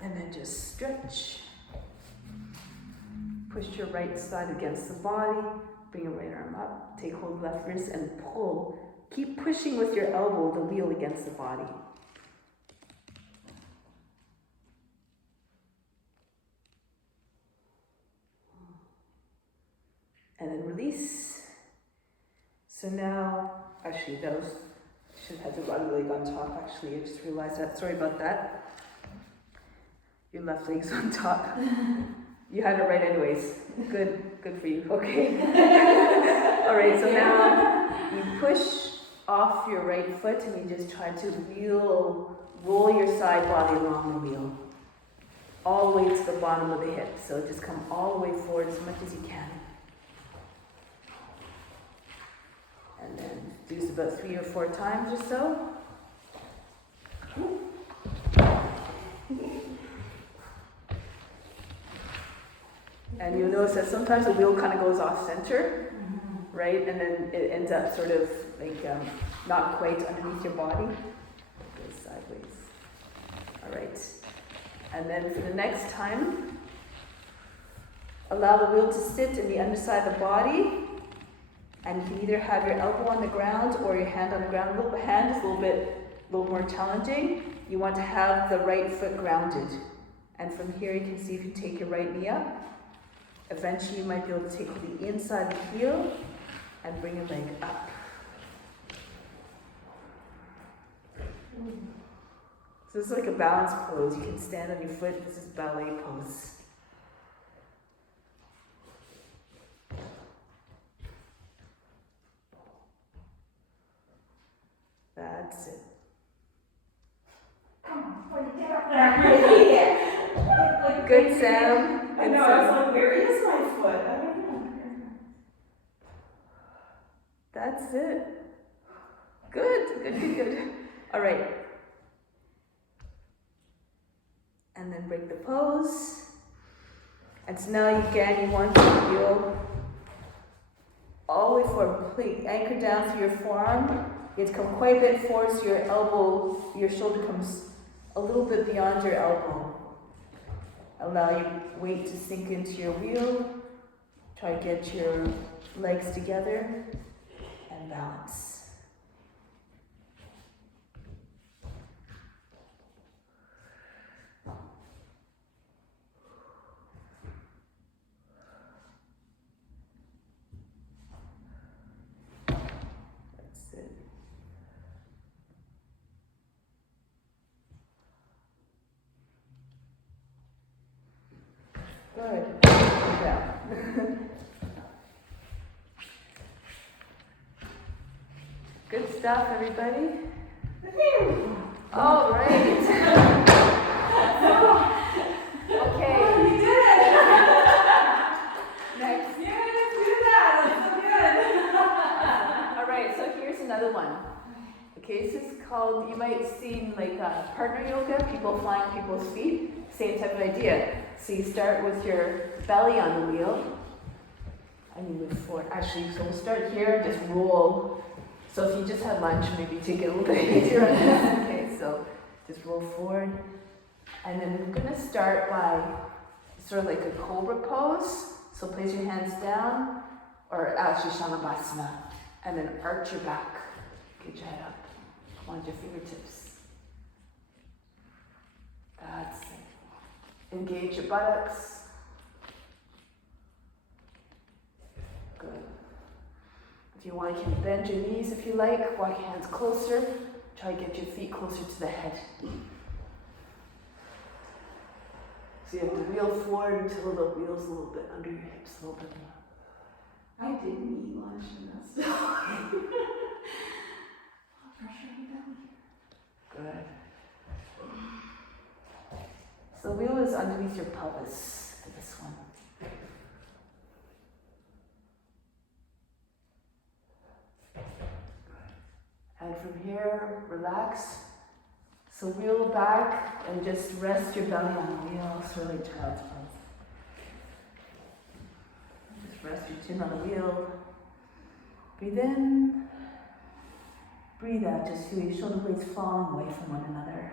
And then just stretch. Push your right side against the body. Bring your right arm up. Take hold of the left wrist and pull. Keep pushing with your elbow, the wheel against the body. And then release. So now, actually those should have the right leg on top actually. I just realized that. Sorry about that. Your left leg's on top. You had it right anyways. Good for you. Okay. Alright, so now you push off your right foot and you just try to roll your side body along the wheel. All the way to the bottom of the hip. So just come all the way forward as much as you can. And then do this about 3 or 4 times or so. And you'll notice that sometimes the wheel kind of goes off center, right? And then it ends up sort of like not quite underneath your body. It goes sideways. All right. And then for the next time, allow the wheel to sit in the underside of the body. And you can either have your elbow on the ground or your hand on the ground. Hand is a little more challenging. You want to have the right foot grounded. And from here you can see if you take your right knee up. Eventually you might be able to take the inside of the heel and bring your leg up. So this is like a balance pose. You can stand on your foot. This is ballet pose. That's it. Come on, when you get up there. Good, Sam. I know, I was like, where is my foot? I don't know. That's it. Good. All right. And then break the pose. And so now you want to feel all the way forward. Anchor down through your forearm. You have to come quite a bit forward so your shoulder comes a little bit beyond your elbow. Allow your weight to sink into your wheel. Try to get your legs together and balance. That's it. Good. Yeah. Good stuff, everybody. All right. Okay. Oh, you did it! Next. You didn't do that. That's so good. All right. So here's another one. Okay, this is called. You might see like partner yoga. People flying people's feet. Same type of idea. So you start with your belly on the wheel, and you move forward. Actually, so we'll start here. Just roll. So if you just had lunch, maybe take it a little bit easier on this. Okay, so just roll forward. And then we're going to start by sort of like a cobra pose. So place your hands down, or actually Shalabhasana, and then arch your back. Get your head up. Come on, your fingertips. That's it. Engage your buttocks. Good. If you want, you can bend your knees if you like. Walk your hands closer. Try to get your feet closer to the head. So you have to wheel forward until the wheel's a little bit under your hips, a little bit more. I didn't eat lunch and that's still pressure on the belly. Good. So the wheel is underneath your pelvis for this one. And from here, relax. So wheel back and just rest your belly on the wheel, sort of like child's pose. Just rest your chin on the wheel. Breathe in. Breathe out. Just feel your shoulder blades falling away from one another.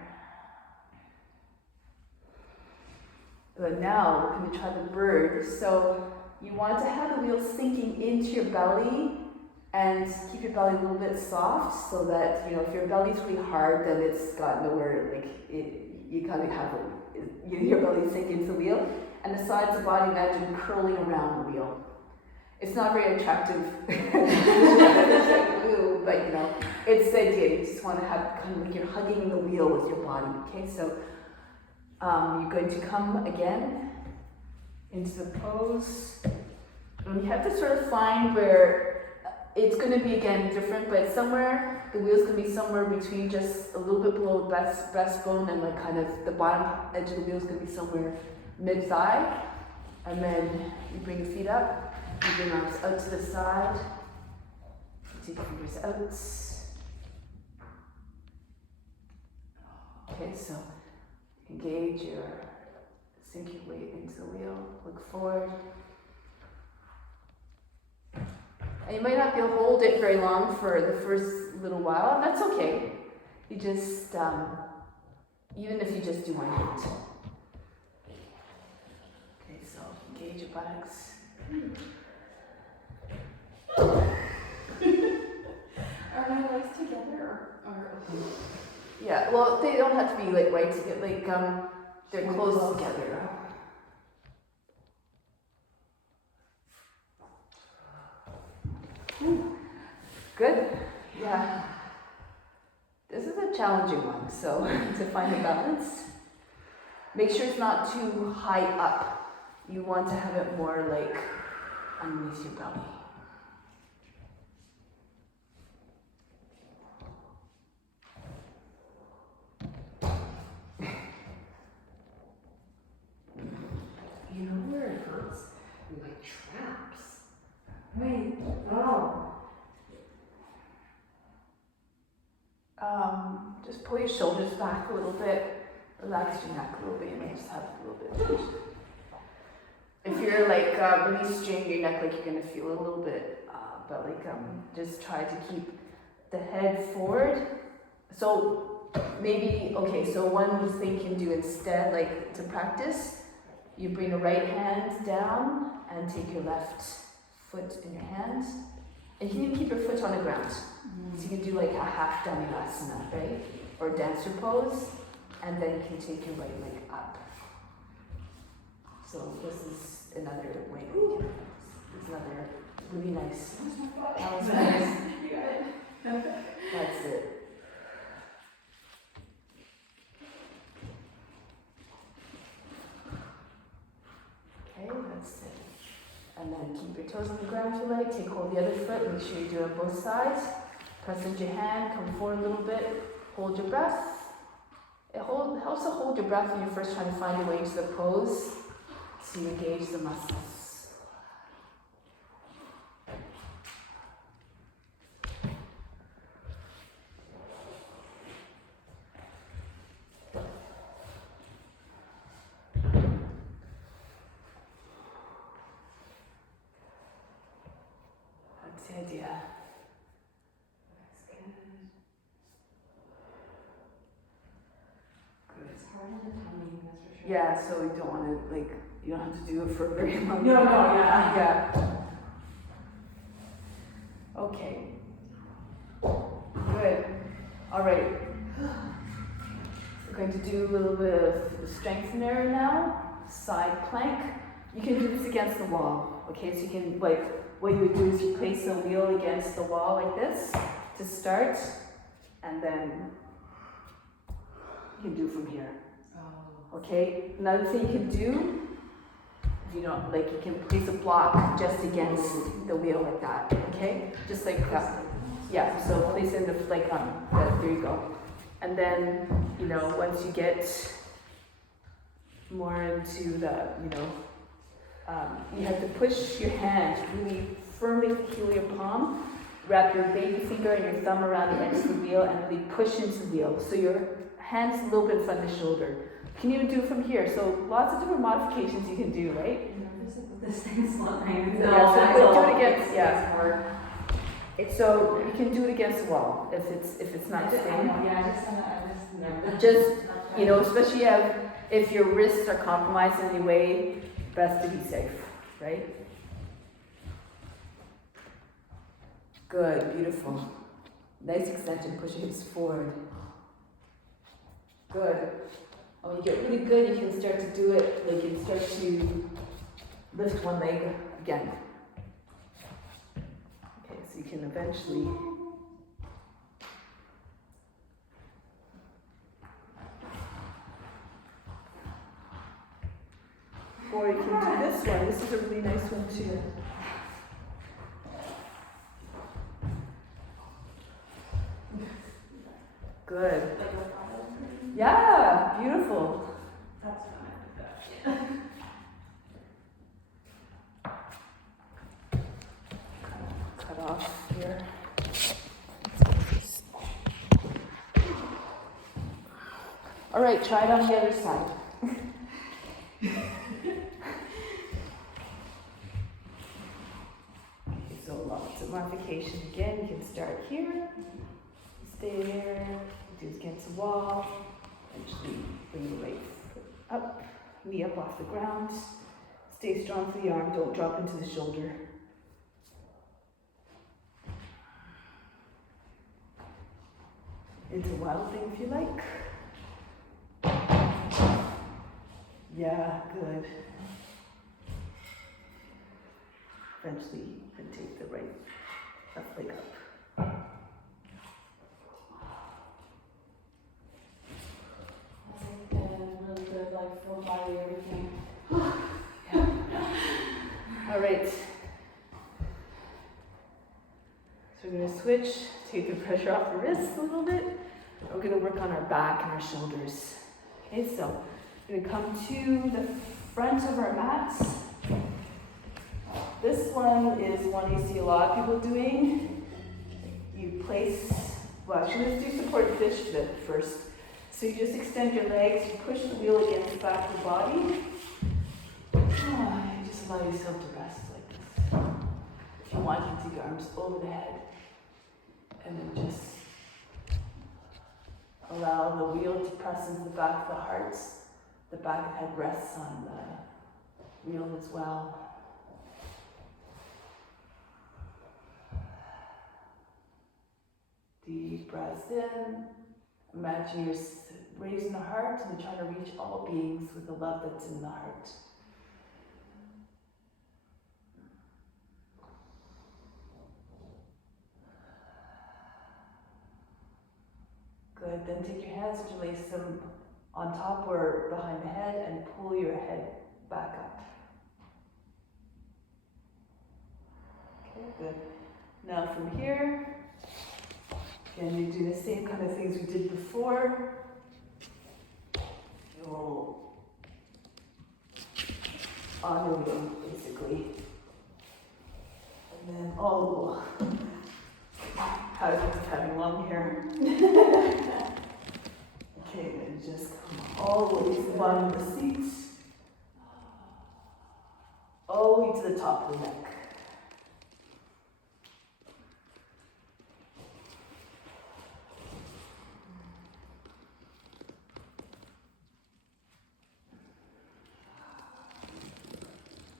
But now we're going to try the bird. So you want to have the wheel sinking into your belly and keep your belly a little bit soft so that, you know, if your belly's really hard, then it's got nowhere, like, you kind of have your belly sink into the wheel. And the sides of the body, imagine curling around the wheel. It's not very attractive, but you know, it's the idea. You just want to have kind of like you're hugging the wheel with your body. Okay, so you're going to come again into the pose. And you have to sort of find where it's going to be again different, but somewhere the wheel's going to be somewhere between just a little bit below the breastbone and like kind of the bottom edge of the wheel is going to be somewhere mid-thigh. And then you bring your feet up. You bring arms out to the side. Take your fingers out. Okay, so engage sink your weight into the wheel. Look forward. And you might not be able to hold it very long for the first little while, and that's okay. You just, even if you just do one hit. Okay, so engage your buttocks. Are my legs together or open? Yeah, well, they don't have to be like right together, like they're close together. Good. Yeah. This is a challenging one, so to find a balance. Make sure it's not too high up. You want to have it more like underneath your belly. You know where it hurts? My traps. Wait, oh. Just pull your shoulders back a little bit, relax your neck a little bit, you might just have a little bit of tension. If you're like really straining your neck, like you're gonna feel a little bit, but like just try to keep the head forward. So maybe, okay, so one thing you can do instead, like to practice, you bring the right hand down and take your left foot in your hand. And you can keep your foot on the ground. So you can do like a half Dhammayasana, right? Or dancer pose. And then you can take your right leg up. So this is another way that you can, it's another really nice. That was nice. You got it. That's it. Okay, that's it. And then keep your toes on the ground if you like. Take hold of the other foot. Make sure you do it on both sides. Press into your hand. Come forward a little bit. Hold your breath. It helps to hold your breath when you're first trying to find your way into the pose. So you engage the muscles. That's the idea. That's good. Good. It's hard on the tummy, that's for sure. Yeah, so you don't want to, like, you don't have to do it for a very long time. No, yeah. Yeah. Okay. Good. All right. We're going to do a little bit of strengthener now. Side plank. You can do this against the wall. Okay, so you can, like, what you would do is you place the wheel against the wall like this to start, and then you can do from here. Oh. Okay, another thing you can do, you know, like you can place a block just against the wheel like that, okay? Just like that. Yeah, so place it in the, like, there you go. And then, you know, once you get more into the, you know, you have to push your hand really firmly with the heel of your palm, wrap your baby finger and your thumb around the edge of the wheel and really push into the wheel. So your hand's a little bit in front of the shoulder. You can even do it from here. So lots of different modifications you can do, right? This thing's flying. Yeah, so do it against, yeah. So you can do it against the wall if it's not staying. Yeah, I just Just You know, especially if your wrists are compromised in any way, best to be safe, right? Good, beautiful. Nice extension, push your hips forward. Good. And when you get really good, you can start to do it, like you can start to lift one leg again. Okay, so you can eventually. Or you can do this one. This is a really nice one too. Good. Yeah, beautiful. That's fine. Cut off here. All right, try it on the other side. So lots of modification again. You can start here, stay there, do it against the wall, eventually bring the right foot up, knee up off the ground. Stay strong for the arm, don't drop into the shoulder. Into wild thing if you like. Yeah, good. Eventually, you can take the right left leg up. That's really good, like full body, everything. All right. So we're gonna switch, take the pressure off the wrists a little bit. We're gonna work on our back and our shoulders. Okay, so we're gonna come to the front of our mats. This one is one you see a lot of people doing. You place, well actually let's do supported fish flip first. So you just extend your legs, you push the wheel against the back of the body. You just allow yourself to rest like this. If you want, you can take your arms over the head. And then just allow the wheel to press into the back of the heart. The back of the head rests on the wheel as well. Deep breaths in. Imagine you're raising the heart and you're trying to reach all beings with the love that's in the heart. Good, then take your hands and place them on top or behind the head and pull your head back up. Okay, good. Now from here, again, you do the same kind of things we did before. You'll on your wheel, basically. And then, oh, husband's having long hair. Okay, then just come all the way to the bottom of the seat. All the way to the top of the neck.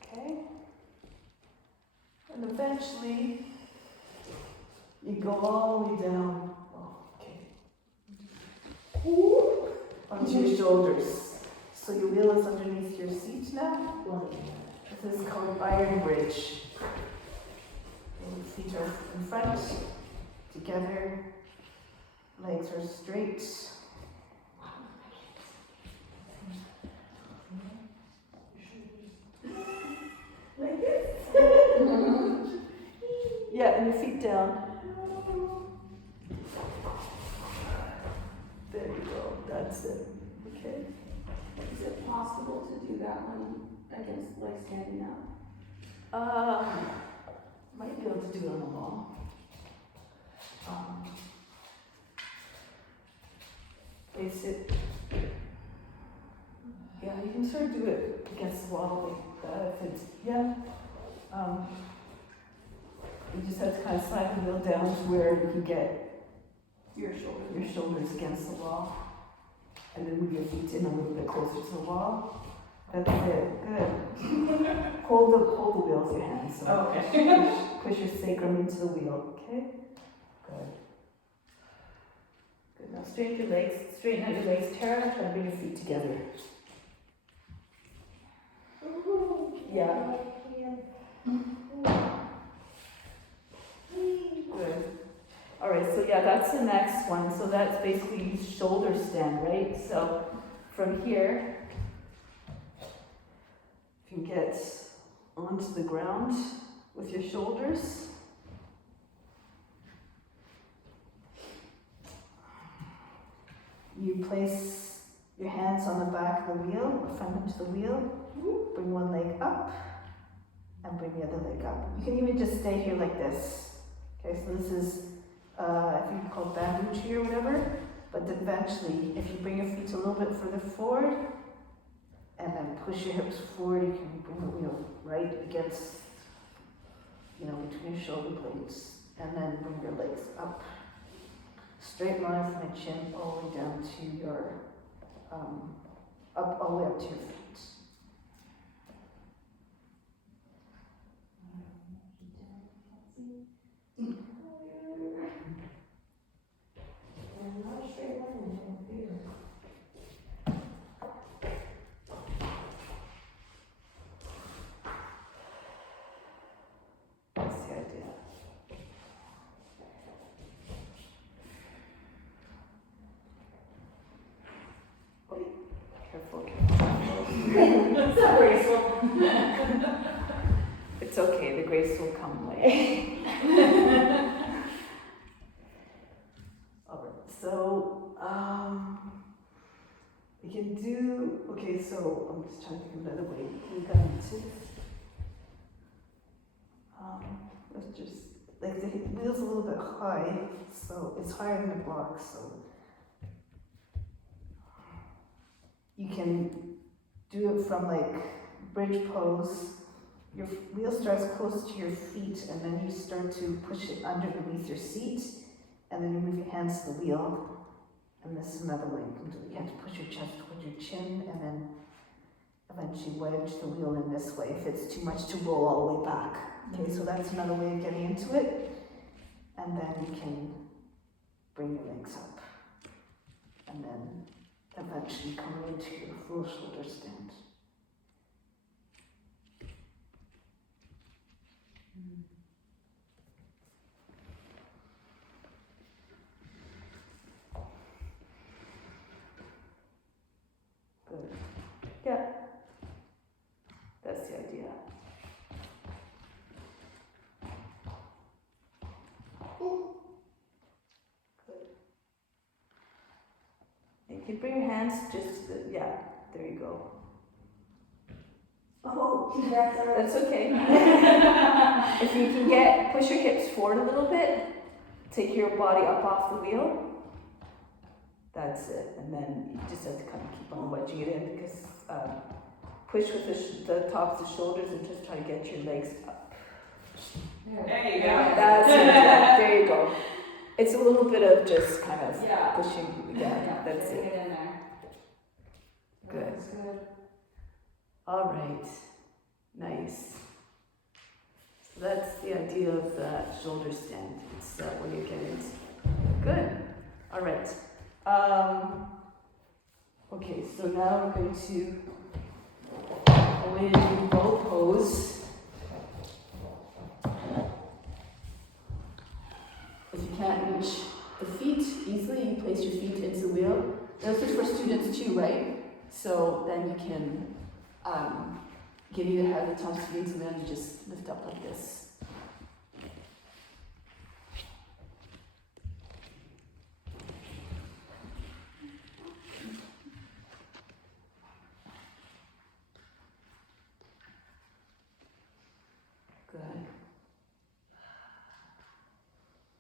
Okay. And eventually, you go all the way down. Onto your shoulders. So your wheel is underneath your seat now. This is called iron bridge. And feet are in front, together, legs are straight. Like this. Yeah, and your feet down. There you go, that's it. Okay. Is it possible to do that one against, like, standing up? Might be able to do it on the wall. Place it. Yeah, you can sort of do it against the wall like that if it's, yeah. You just have to kind of slide the wheel down to where you can get Your shoulders. your shoulders against the wall. And then move your feet in a little bit closer to the wall. That's it. Good. hold the wheel with your hands. So Okay. push your sacrum into the wheel. Okay. Good. Good. Now straighten your legs. Straighten out your legs. Tara, try to bring your feet together. Yeah. Good. All right. So yeah, that's the next one. So that's basically shoulder stand, right? So from here, if you get onto the ground with your shoulders. You place your hands on the back of the wheel, or front into the wheel. Bring one leg up and bring the other leg up. You can even just stay here like this. Okay, so this is, I think it's called bamboo tree or whatever. But eventually, if you bring your feet a little bit further forward and then push your hips forward, you can bring the wheel right against, between your shoulder blades. And then bring your legs up. Straight line from the chin all the way down to your, up all the way up to your feet. That's the idea. Careful. It's so graceful. It's okay, the grace will come later. Alright, so we can do, okay, so I'm just trying to think of another way. We got into, let's just, like the wheel's a little bit high, so it's higher than the block, so you can do it from like bridge pose. Your wheel starts close to your feet, and then you start to push it underneath your seat, and then you move your hands to the wheel. And this is another way you can do it. You have to push your chest towards your chin, and then eventually wedge the wheel in this way if it's too much to roll all the way back. Okay, so that's another way of getting into it. And then you can bring your legs up, and then eventually come into your full shoulder stand. Good. Yeah. That's the idea. Good. You can bring your hands just, yeah, there you go. Oh, that's okay. If you can push your hips forward a little bit, take your body up off the wheel. That's it. And then you just have to kind of keep on wedging it in, because push with the tops of the shoulders and just try to get your legs up. There you go. That's it. Yeah, there you go. It's a little bit of just kind of pushing. Yeah, that's it. Get in there. Good. That's good. All right, nice. So that's the idea of the shoulder stand. It's what you get into. Good. All right. Okay, so now we're going to go into bow pose. If you can't reach the feet easily, you place your feet into the wheel. This is for students too, right? So then you can either have the tops of your feet, and then you just lift up like this. Good.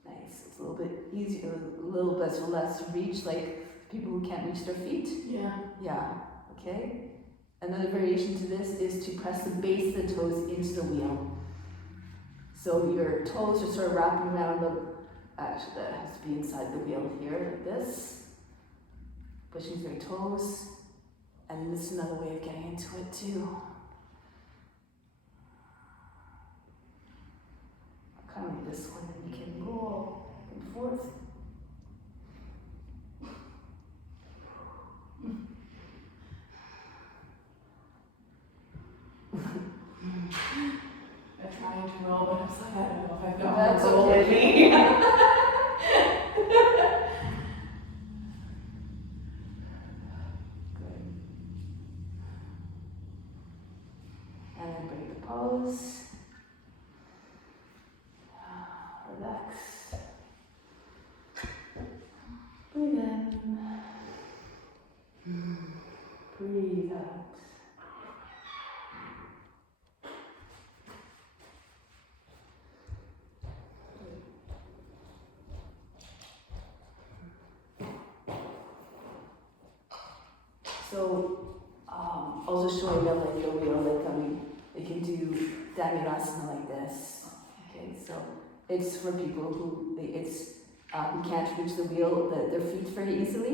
Nice. It's a little bit easier, a little bit less reach, like people who can't reach their feet. Yeah. Yeah. Okay. Another variation to this is to press the base of the toes into the wheel. So your toes are sort of wrapping around actually that has to be inside the wheel here, like this. pushing through your toes. And this is another way of getting into it too. Kind of like this one, and you can roll back and forth. I'm trying to roll, but I'm just like, I don't know if I've got That's roll okay. in me. Good. And then break the pose. Relax. Breathe in. Breathe out. So, I'll just show you like the wheel, you can do Dhammirasana like this. Okay, so it's for people who who can't reach the wheel, their feet very easily,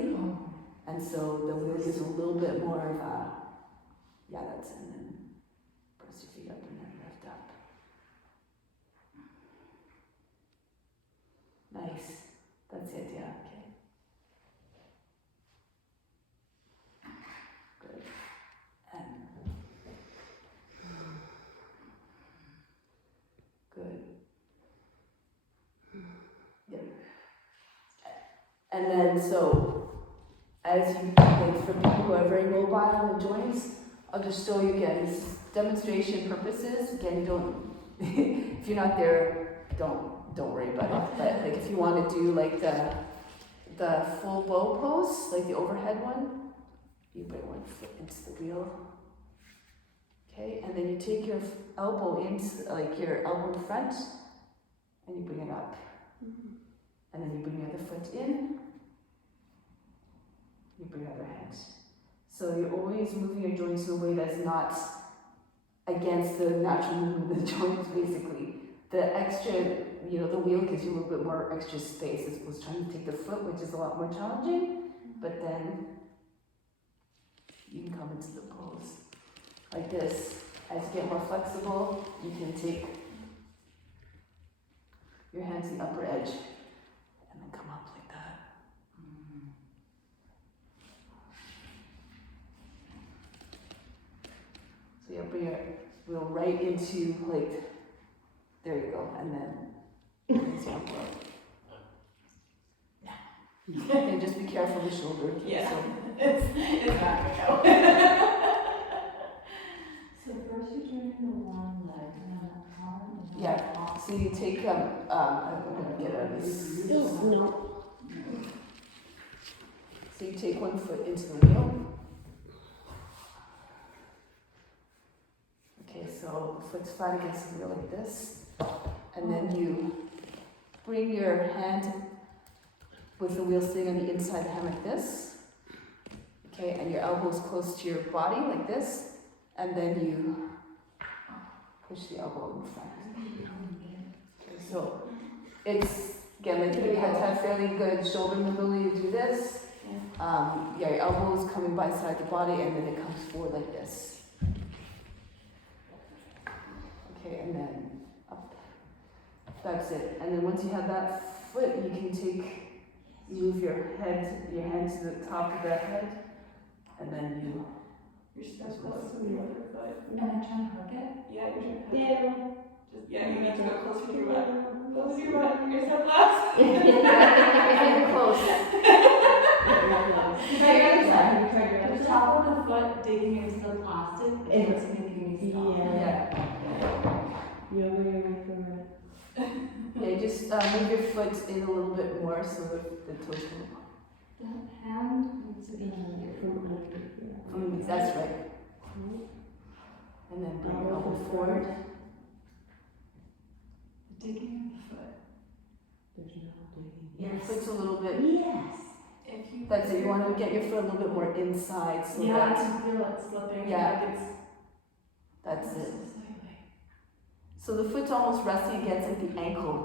and so the wheel gives a little bit more of a, that's it, and then press your feet up and then lift up. Nice, that's it, yeah, okay. Good, and good. Yep. And then so, as you, like for people who are very mobile in the joints, I'll just show you again, this is demonstration purposes. Again, you don't, if you're not there, don't worry about it. But like if you want to do like the full bow pose, like the overhead one, you bring one foot into the wheel. Okay, and then you take your elbow into, like your elbow in front, and you bring it up. And then you bring the other foot in, you bring the other hand. So you're always moving your joints in a way that's not against the natural movement of the joints, basically. The extra, the wheel gives you a little bit more extra space as opposed to trying to take the foot, which is a lot more challenging, but then you can come into the pose like this. As you get more flexible, you can take your hand to the upper edge and then come up like that. So you bring your wheel right into, like, there you go, and then raise your elbow. And just be careful of the shoulder. Yeah. So, It's not gonna go. So first you turn into one leg and then an arm and then yeah, off. so you take, I'm gonna get out of this. No. So you take one foot into the wheel. Okay, so the foot's flat against the wheel like this. And then you bring your hand with the wheel sitting on the inside of the hand like this. Okay, and your elbow's close to your body like this. And then you push the elbow in front. Okay, so it's, again, like you have to have fairly good shoulder mobility to do this. Your elbow is coming by side the body and then it comes forward like this. Okay, and then up. That's it. And then once you have that foot, you can move your hand to the top of the head, and then You're supposed to close to the other foot. And then try and hook it. Yeah, you're trying to Yeah. you need to go closer to your butt. Closer to your butt. You're so close. you're close. The top of the foot digging into the plastic is what's making me stop. Yeah. You're away from it. Yeah, just move your foot in a little bit more so the toes will. The hand needs to be here. That's right. And then bring your elbow forward. Digging the foot. There's no digging. Your foot's a little bit. Yes. If you That's it. You want to get your foot a little bit more inside so Yeah, I that. can feel it slipping. Yeah. Like it's That's it. slightly. So the foot's almost resting against like the ankle,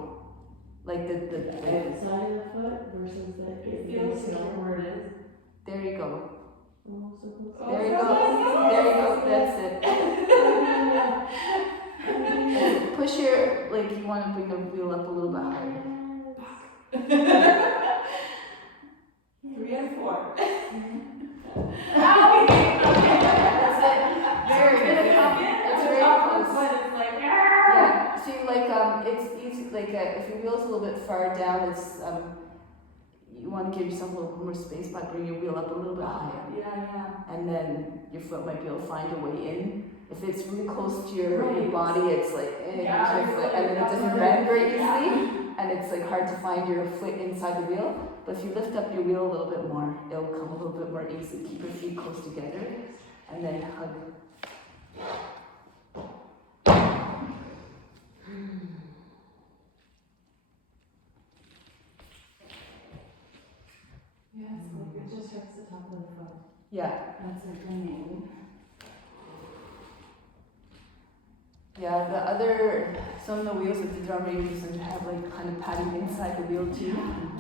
like the The outside of the foot versus the. It feels secure where it is. There you go. Oh, so close. Oh, There you so go. close. There you go. That's it. Push your, like you want to bring the wheel up a little bit higher. 3 and 4. That's it. Very good. That's very close. It's like, Yeah. So you it's easy. If your wheel's a little bit far down, it's you want to give yourself a little more space by bringing your wheel up a little bit higher, yeah. and then your foot might be able to find your way in. If it's really close to your Right. body, it's like Yeah, into your foot, and then it doesn't bend very easily, and it's like hard to find your foot inside the wheel. But if you lift up your wheel a little bit more, it'll come a little bit more easy. Keep your feet close together, and then hug. Yeah, it's like it just hurts the top of the foot. Yeah, That's like the main. yeah. Some of the wheels that the Dharma uses have like kind of padding inside the wheel too,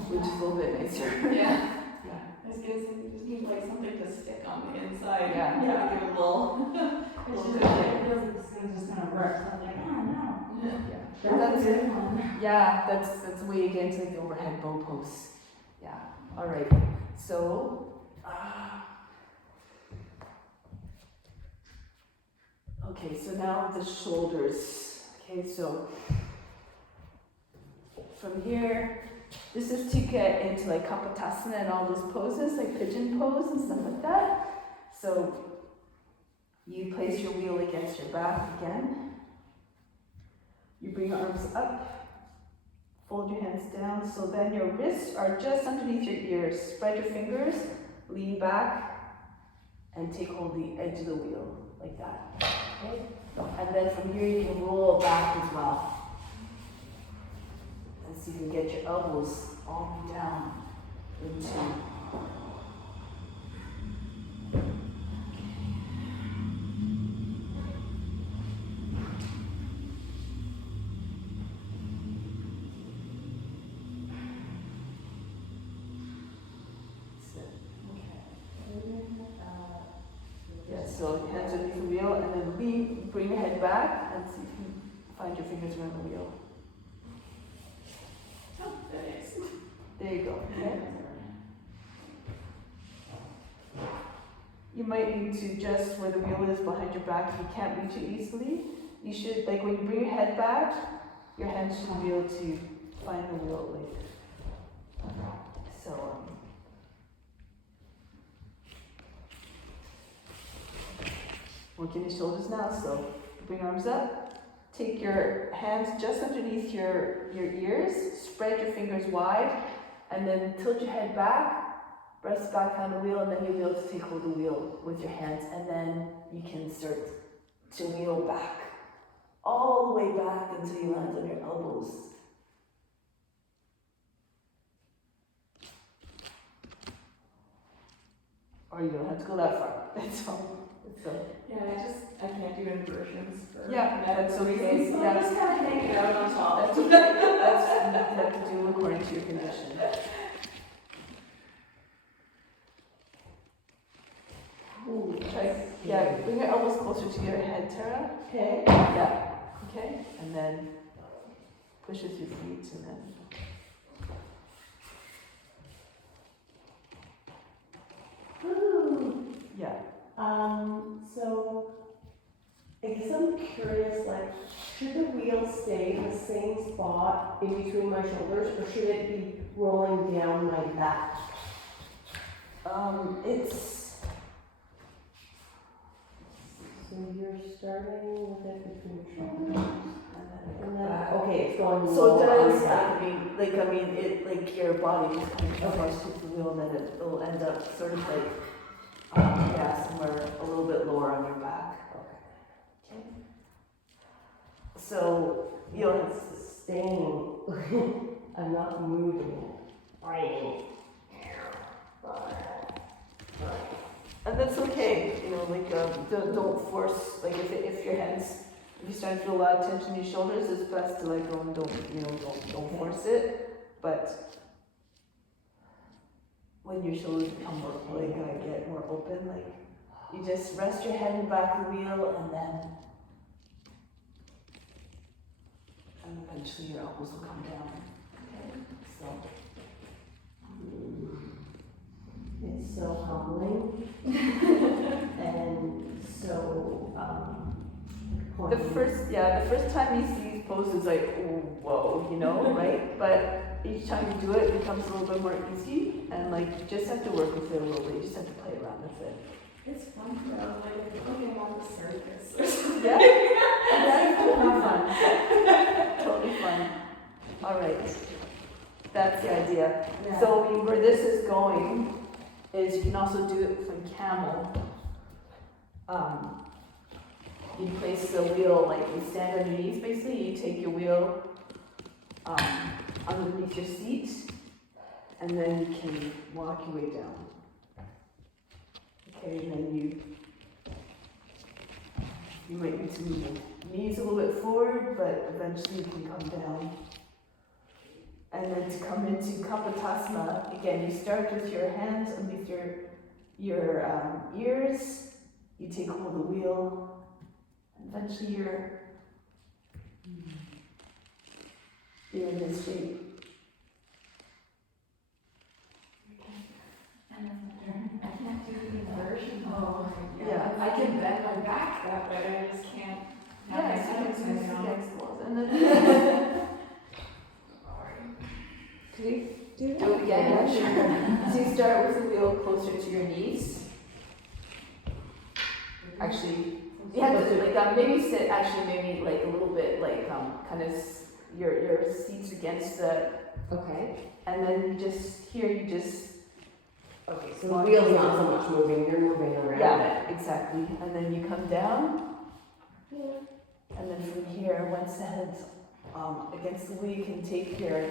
which is a little bit nicer. Yeah. Yeah. I was gonna say, you just need like something to stick on the inside. Yeah. Give it a little. It's just, it feels like this thing's just gonna work. So I'm like, oh no. Yeah. That's a good one. Yeah, that's the way you get into like the overhead bow posts. Yeah. All right. So. Okay. So now the shoulders. Okay. So from here, this is to get into like Kapotasana and all those poses, like pigeon pose and stuff like that. So you place your wheel against your back again. You bring your arms up, fold your hands down, so then your wrists are just underneath your ears. Spread your fingers, lean back, and take hold of the edge of the wheel, like that. Okay? And then from here you can roll back as well. And so you can get your elbows all the way down into. Yeah, so hands underneath the wheel, and then lean, bring your head back, and see if you can find your fingers around the wheel. Oh, there it is. There you go. Okay. You might need to adjust where the wheel is behind your back if you can't reach it easily. You should, like when you bring your head back, your hands should be able to find the wheel, like so. Working the shoulders now, so bring arms up, take your hands just underneath your ears, spread your fingers wide, and then tilt your head back, rest back on the wheel, and then you'll be able to take hold of the wheel with your hands, and then you can start to wheel back, all the way back until you land on your elbows. Or you don't have to go that far, it's all. Yeah, I can't do inversions for That's okay. reasons, so I'm just kind of hanging out on top. That's okay. That's you have to do according to your condition. Ooh, Try, yeah, bring your elbows closer to your head, Tara. okay. Yeah. Okay. And then push with your feet, and then. Ooh. Yeah. So I guess I'm curious, like, should the wheel stay in the same spot in between my shoulders, or should it be rolling down my back? It's. So you're starting with it between your shoulders, and then, okay, it's going So it lower does. on the back. It like your body just kind of covers to the wheel, and then it'll end up sort of like, somewhere a little bit lower on your back. Okay. So It's staying. I'm not moving. And that's okay, don't force, like if your hands, if you start to feel a lot of tension in your shoulders, it's best to let go and don't force it, but when your shoulders become more get more open, like you just rest your head in the back of the wheel and eventually your elbows will come down. Okay, so It's so humbling. And so, the first time you see these poses, like, oh, whoa, you know, right? But each time you do it, it becomes a little bit more easy, and like you just have to work with it a little bit. You just have to play around with it. It's fun though, like I feel like I'm on the circus or something. Yeah, that's totally fun. Totally fun. All right, that's the idea. yeah. So where this is going is you can also do it from camel. You place the wheel, like you stand underneath, basically, you take your wheel underneath your seat, and then you can walk your way down. Okay, and then you might need to move your knees a little bit forward, but eventually you can come down. And then to come into Kapotasana, again, you start with your hands underneath your ears, you take hold of the wheel, and eventually you're in this shape. I can't do the inversion. Oh, Yeah. I can bend my back that way, I just can't. have my Yeah, stomach so bend down. against the walls. And then do it again, yeah, sure. So you start with the wheel closer to your knees. Actually, you have to like maybe sit maybe like a little bit like kind of your seats against the, Okay. and then you just Okay, so the wheel's not so much moving, you're moving around it. yeah, exactly. And then you come down, and then from here, once the head's against the wheel, you can take your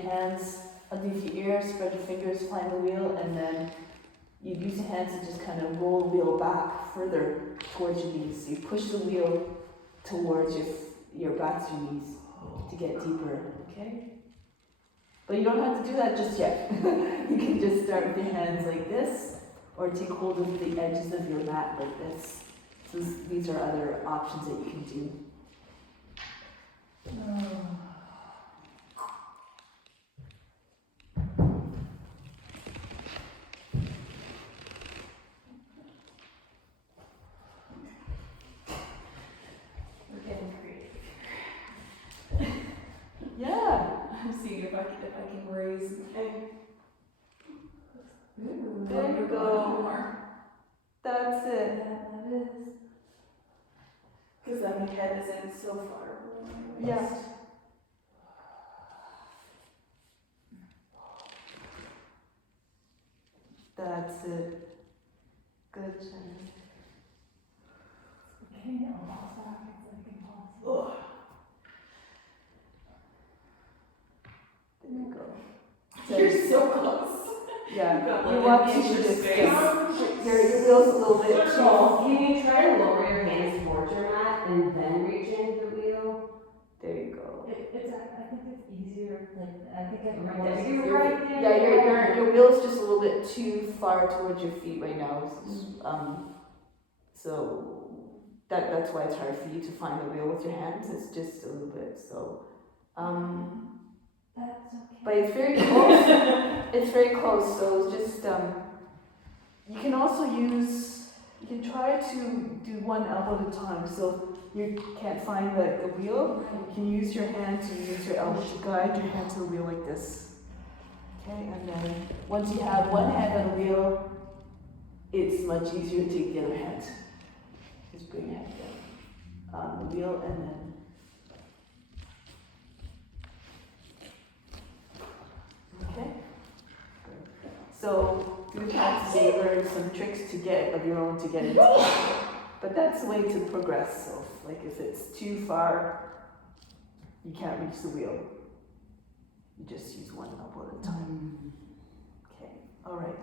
hands underneath your ears, spread your fingers, find the wheel, and then you use your hands to just kind of roll the wheel back further towards your knees. So you push the wheel towards your back to your knees to get deeper, okay? But you don't have to do that just yet. You can just start with your hands like this, or take hold of the edges of your mat like this. So these are other options that you can do. We're getting creative. Yeah. I'm seeing if I can raise. Ooh, There you go. More. That's it. That is. Because then my head isn't so far below my Yeah. waist. That's it. Good, Shannon. Getting it almost back, it's like impossible. There you go. You're so close. Yeah. Got You like want an to inch of just space. your wheel's a little bit too. So, can you try to lower your hands towards your mat and then reach into the wheel? There you go. I think it's easier, like, I think it's More right easier. there. Yeah, your wheel's just a little bit too far towards your feet right now. So that's why it's hard for you to find the wheel with your hands. It's just a little bit. So, That's okay. but it's very close. It's very close. So it's just you can also you can try to do one elbow at a time. So you can't find the wheel. You can use your hand to use your elbow to guide your hand to the wheel like this. Okay, and then once you have one hand on the wheel, it's much easier to take the other hand. Just bring your hand down on the wheel and then. Okay. So we've had to learn some tricks of your own to get into it. But that's the way to progress. So like if it's too far, you can't reach the wheel. You just use one elbow at a time. Okay, all right.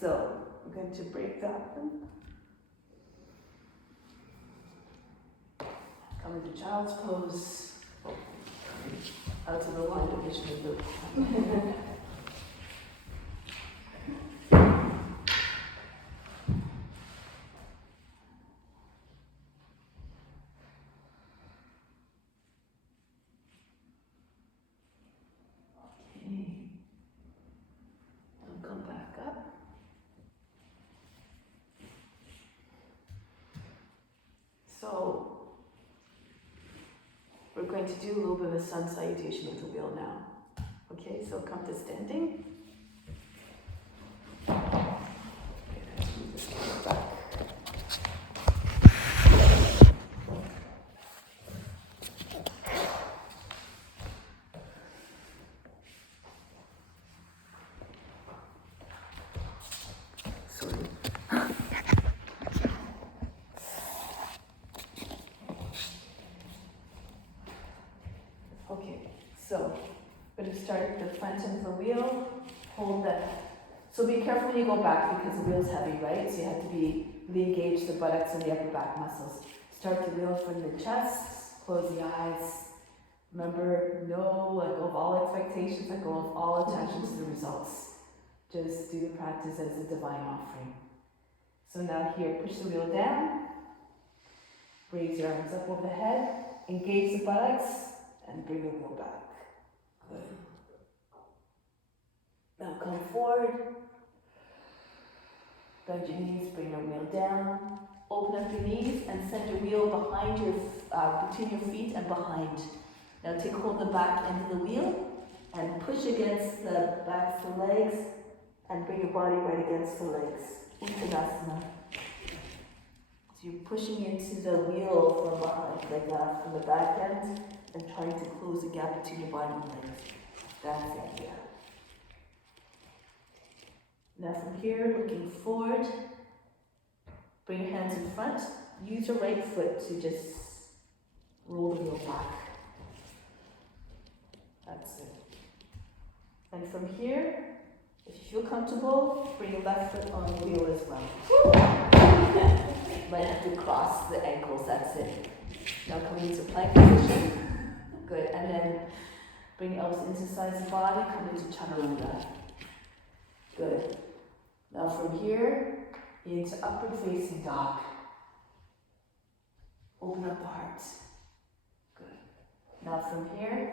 So we're going to break that one. Come into child's pose. Out to the line of vision of the So we're going to do a little bit of a sun salutation with the wheel now. Okay, so come to standing. Move this camera back. Okay, so we're going to start at the front end of the wheel, hold that. So be careful when you go back because the wheel's heavy, right? So you have to re-engage the buttocks and the upper back muscles. Start the wheel from the chest, close the eyes. Remember, no let go of all expectations, let go of all attention to the results. Just do the practice as a divine offering. So now here, push the wheel down, raise your arms up over the head, engage the buttocks, and bring the wheel back. Good. Now come forward. Bend your knees, bring your wheel down. Open up your knees and send your wheel behind your, between your feet and behind. Now take hold of the back end of the wheel and push against the backs of the legs and bring your body right against the legs. Uttanasana. So you're pushing into the wheel from behind, like that, from the back end, and trying to close the gap between your body and legs. That's it, yeah. Now from here, looking forward, bring your hands in front. Use your right foot to just roll the wheel back. That's it. And from here, if you feel comfortable, bring your left foot on the wheel as well. Might have to cross the ankles, that's it. Now coming into plank position. Good, and then bring your elbows into the sides of the body, come into chaturanga. Good. Now from here, into upward facing dog. Open up the heart. Good. Now from here,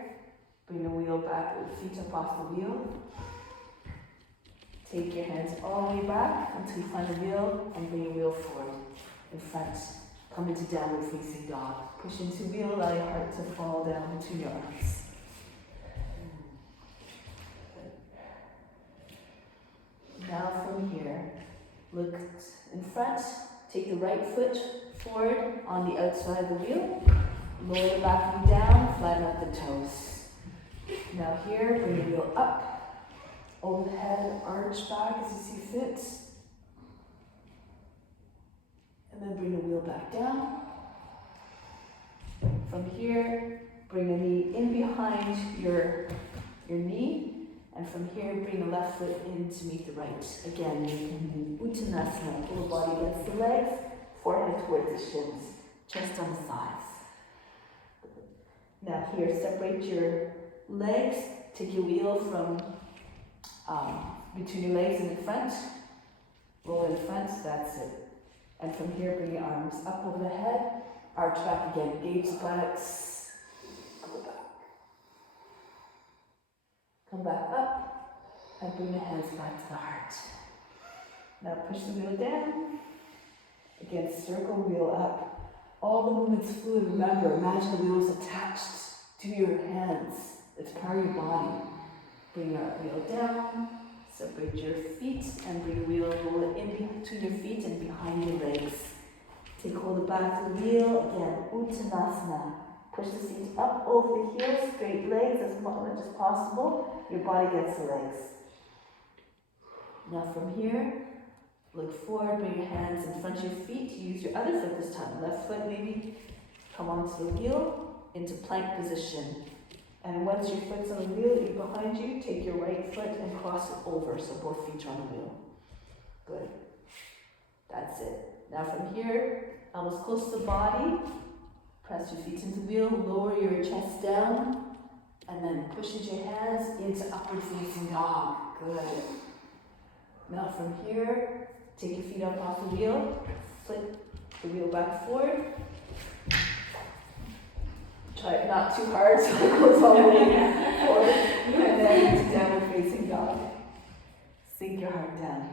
bring the wheel back with the feet up off the wheel. Take your hands all the way back until you find the wheel and bring your wheel forward in front. Come into downward facing dog. Push into wheel, allow your heart to fall down between your arms. Now from here, look in front, take the right foot forward on the outside of the wheel, lower the back knee down, flatten up the toes. Now here, bring the wheel up, over the head, arch back as you see fit. And then bring the wheel back down. From here, bring the knee in behind your knee. And from here, bring the left foot in to meet the right. Again, you can do Uttanasana, pull the body against the legs, forehead towards the shins, chest on the thighs. Now here, separate your legs, take your wheel from between your legs and in front, roll in front, that's it. And from here, bring your arms up over the head, arch back again, engage the buttocks, go back. Come back up, and bring the hands back to the heart. Now push the wheel down, again circle wheel up. All the movement's fluid, remember, imagine the wheel is attached to your hands. It's part of your body. Bring your wheel down, separate your feet, and bring the wheel, roll it in between your feet and behind your legs. Take hold of the back of the wheel, again, Uttanasana. Push the feet up over the heels, straight legs as much as possible. Your body gets the legs. Now from here, look forward, bring your hands in front of your feet. Use your other foot this time. Left foot maybe come onto the wheel into plank position. And once your foot's on the wheel, you're behind you, take your right foot and cross it over so both feet are on the wheel. Good. That's it. Now from here, elbows close to the body. Press your feet into the wheel, lower your chest down, and then push into your hands into upward facing dog. Good. Now from here, take your feet up off the wheel, flip the wheel back forward. Try it not too hard so it goes all the way forward, and then into downward facing dog. Sink your heart down.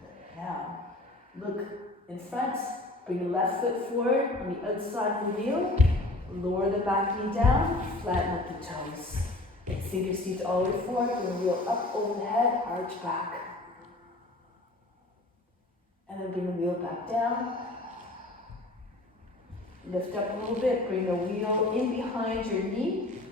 Good. Now, look in front, Bring your left foot forward on the outside of the wheel. Lower the back knee down, flatten up the toes. Sink your seat all the way forward, bring the wheel up over the head, arch back. And then bring the wheel back down. Lift up a little bit, bring the wheel in behind your knee,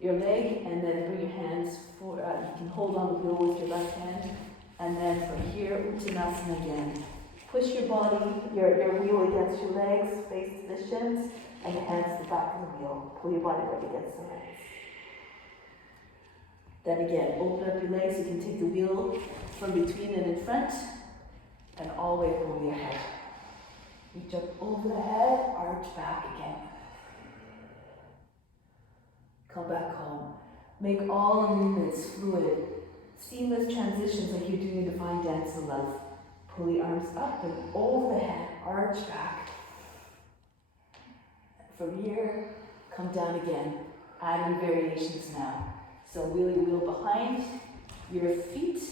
your leg, and then bring your hands forward. You can hold on the wheel with your left hand. And then from here, Uttanasana again. Push your body, your wheel against your legs, face to the shins, and your hands to the back of the wheel. Pull your body right against the legs. Then again, open up your legs. You can take the wheel from between and in front, and all the way up over your head. Reach up over the head, arch back again. Come back home. Make all the movements fluid. Seamless transitions like you're doing a divine dance of love. Pull the arms up and over the head, arch back. From here, come down again. Adding variations now. So wheel your wheel behind your feet,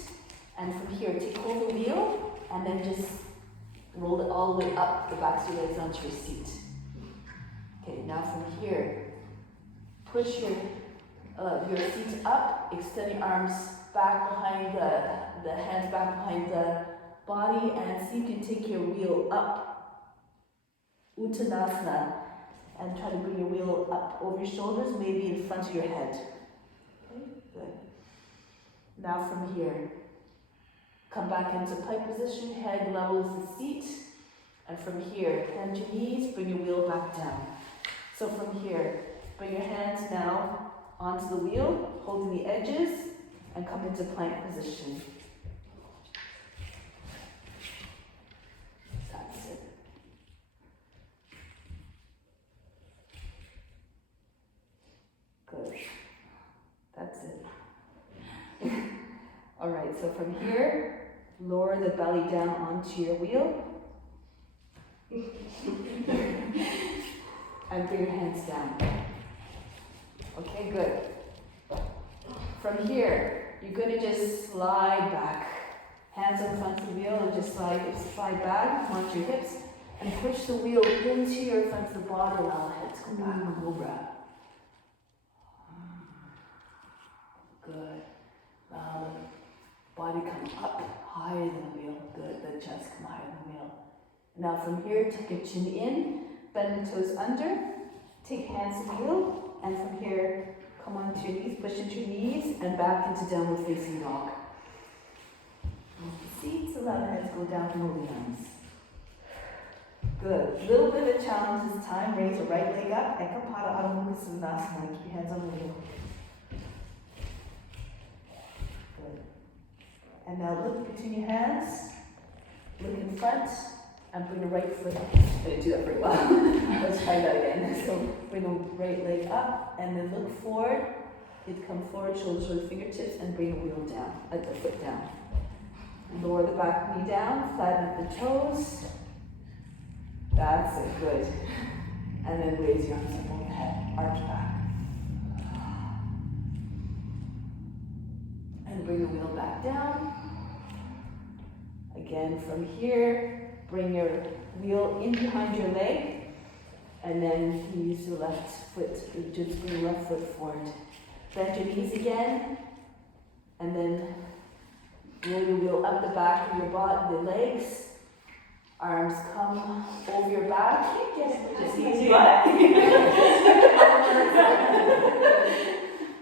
and from here, take hold of the wheel, and then just roll it all the way up the backs of your legs onto your seat. Okay, now from here, push your feet up, extend your arms back behind the hands back behind the body, and see if you can take your wheel up, Uttanasana, and try to bring your wheel up over your shoulders, maybe in front of your head. Okay, good. Now from here, come back into pike position, head level with the seat, and from here, bend your knees, bring your wheel back down. So from here, bring your hands now onto the wheel, holding the edges, and come into plank position. That's it. Good. That's it. All right, so from here, lower the belly down onto your wheel. And bring your hands down. Okay, good. From here, you're going to just slide back. Hands in front of the wheel and just slide back onto your hips and push the wheel into your front of the body. Allow the head to go back. Cobra. Good. Allow the body come up higher than the wheel. Good. The chest come higher than the wheel. Now from here, tuck your chin in, bend the toes under, take hands to the wheel, and from here, come onto your knees, push into your knees, and back into downward facing dog. Move the seats, allow the head to go down, roll the arms. Good. Little bit of a challenge this time. Raise the right leg up, Ekapada Adho Mukha Svanasana. Keep your hands on the wheel. Good. And now look between your hands, look in front, and bring the right foot up. I didn't do that very well. Let's try that again. So bring the right leg up, and then look forward. You'd come forward, shoulders to the fingertips, and bring the wheel down, the foot down. Lower the back knee down, flatten up the toes. That's it, good. And then raise your arms up on the head, arch back. And bring the wheel back down. Again, from here, bring your wheel in behind your leg, and then use your left foot, just bring your left foot forward. Bend your knees again, and then roll your wheel up the back of your body, the legs. Arms come over your back. Just use your butt.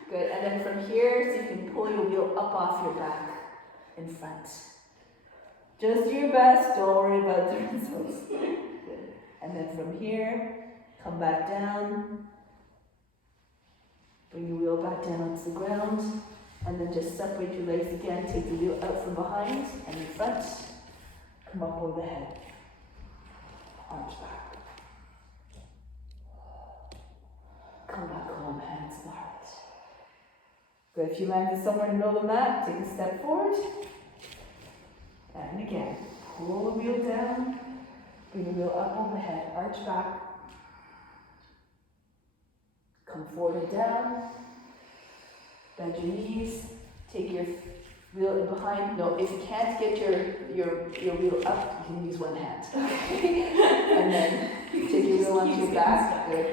Good, and then from here, so you can pull your wheel up off your back in front. Just do your best, don't worry about the results. Good. And then from here, come back down. Bring your wheel back down onto the ground. And then just separate your legs again. Take the wheel out from behind and in front. Come up over the head. Arms back. Come back home, hands to the heart. Good. If you landed somewhere in the middle of the mat, take a step forward. And again, pull the wheel down, bring the wheel up on the head, arch back, come forward and down, bend your knees, take your wheel in behind. No, if you can't get your wheel up, you can use one hand. And Take your wheel onto your back. Good.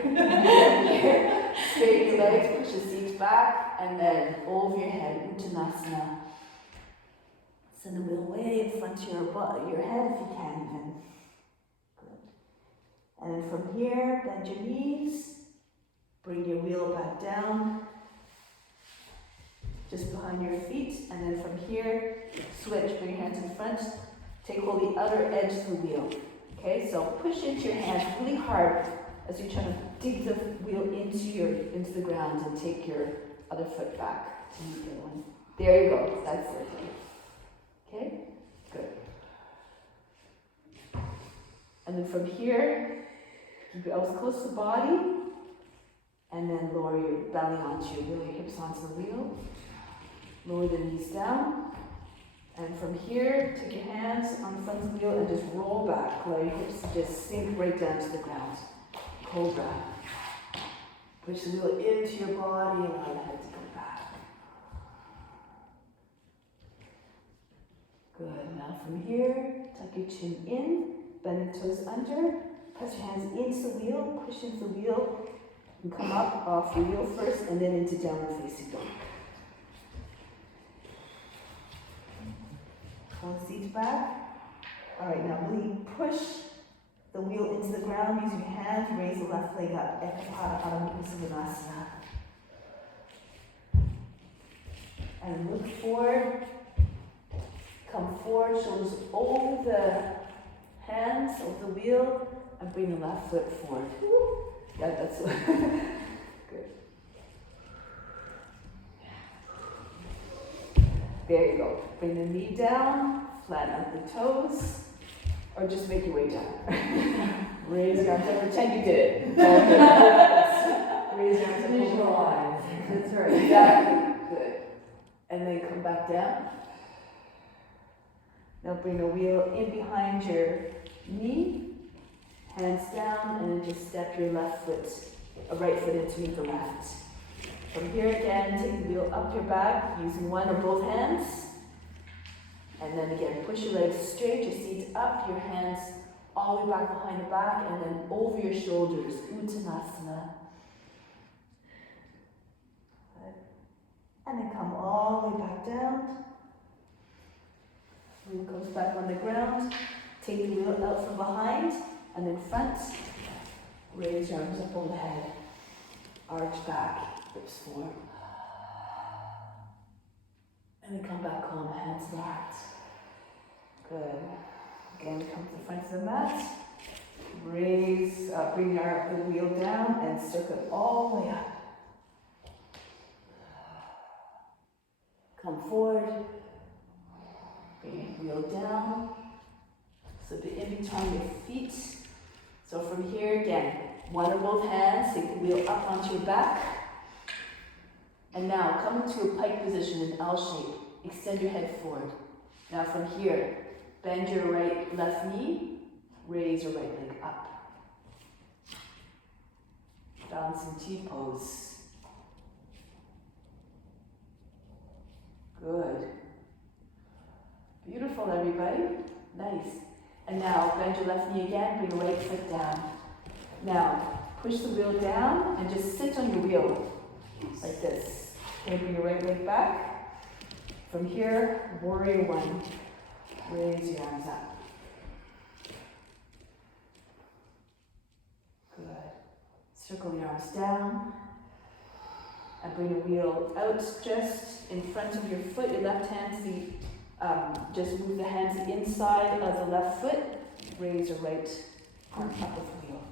Straighten your legs, push the seat back, and then over your head, Uttanasana. Send the wheel way in front of your head if you can even. Good. And then from here, bend your knees. Bring your wheel back down. Just behind your feet. And then from here, switch. Bring your hands in front. Take hold of the outer edge of the wheel. Okay, so push into your hands really hard as you're trying to dig the wheel into the ground and take your other foot back to meet the other one. There you go. That's it. Okay, good. And then from here, keep your elbows close to the body, and then lower your belly onto your hips onto the wheel. Lower the knees down. And from here, take your hands on the front of the wheel and just roll back. Allow your hips to just sink right down to the ground. Cobra. Push the wheel into your body and allow the head to come back. Good. Now from here, tuck your chin in, bend the toes under, press your hands into the wheel, push into the wheel, and come up off the wheel first and then into downward facing dog. Pull the seat back. Alright, now really push the wheel into the ground. Use your hands, raise the left leg up. Ekapada Adho Mukha. And look forward. Come forward, shoulders over the hands, over the wheel, and bring the left foot forward. Yeah, that's good. There you go. Bring the knee down, flatten out the toes, or just make your way down. Raise your arms up, pretend you did it. Raise your arms up, visualize. That's right. Exactly. Good. And then come back down. Now bring the wheel in behind your knee, hands down, and then just step your right foot in to meet the left. From here again, take the wheel up your back using one or both hands. And then again, push your legs straight, your seat up, your hands all the way back behind the back, and then over your shoulders, Uttanasana. And then come all the way back down. Wheel comes back on the ground. Take the wheel out from behind, and then front. Raise your arms up overhead. Arch back. Hips forward. And then come back home, hands to the heart. Good. Again, come to the front of the mat. Raise, bring the wheel down and circle all the way up. Come forward. Bring the wheel down. So the in between your feet. So from here again, one or both hands, take the wheel up onto your back. And now come into a pike position in L shape. Extend your head forward. Now from here, bend your left knee, raise your right leg up. Balancing T-pose. Good. Beautiful, everybody. Nice. And now bend your left knee again, bring your right foot down. Now push the wheel down and just sit on your wheel like this. Okay, bring your right leg back. From here, warrior one. Raise your arms up. Good. Circle your arms down. And bring the wheel out just in front of your foot. Your left hand, just move the hands inside of the left foot. Raise your right arm up with the wheel.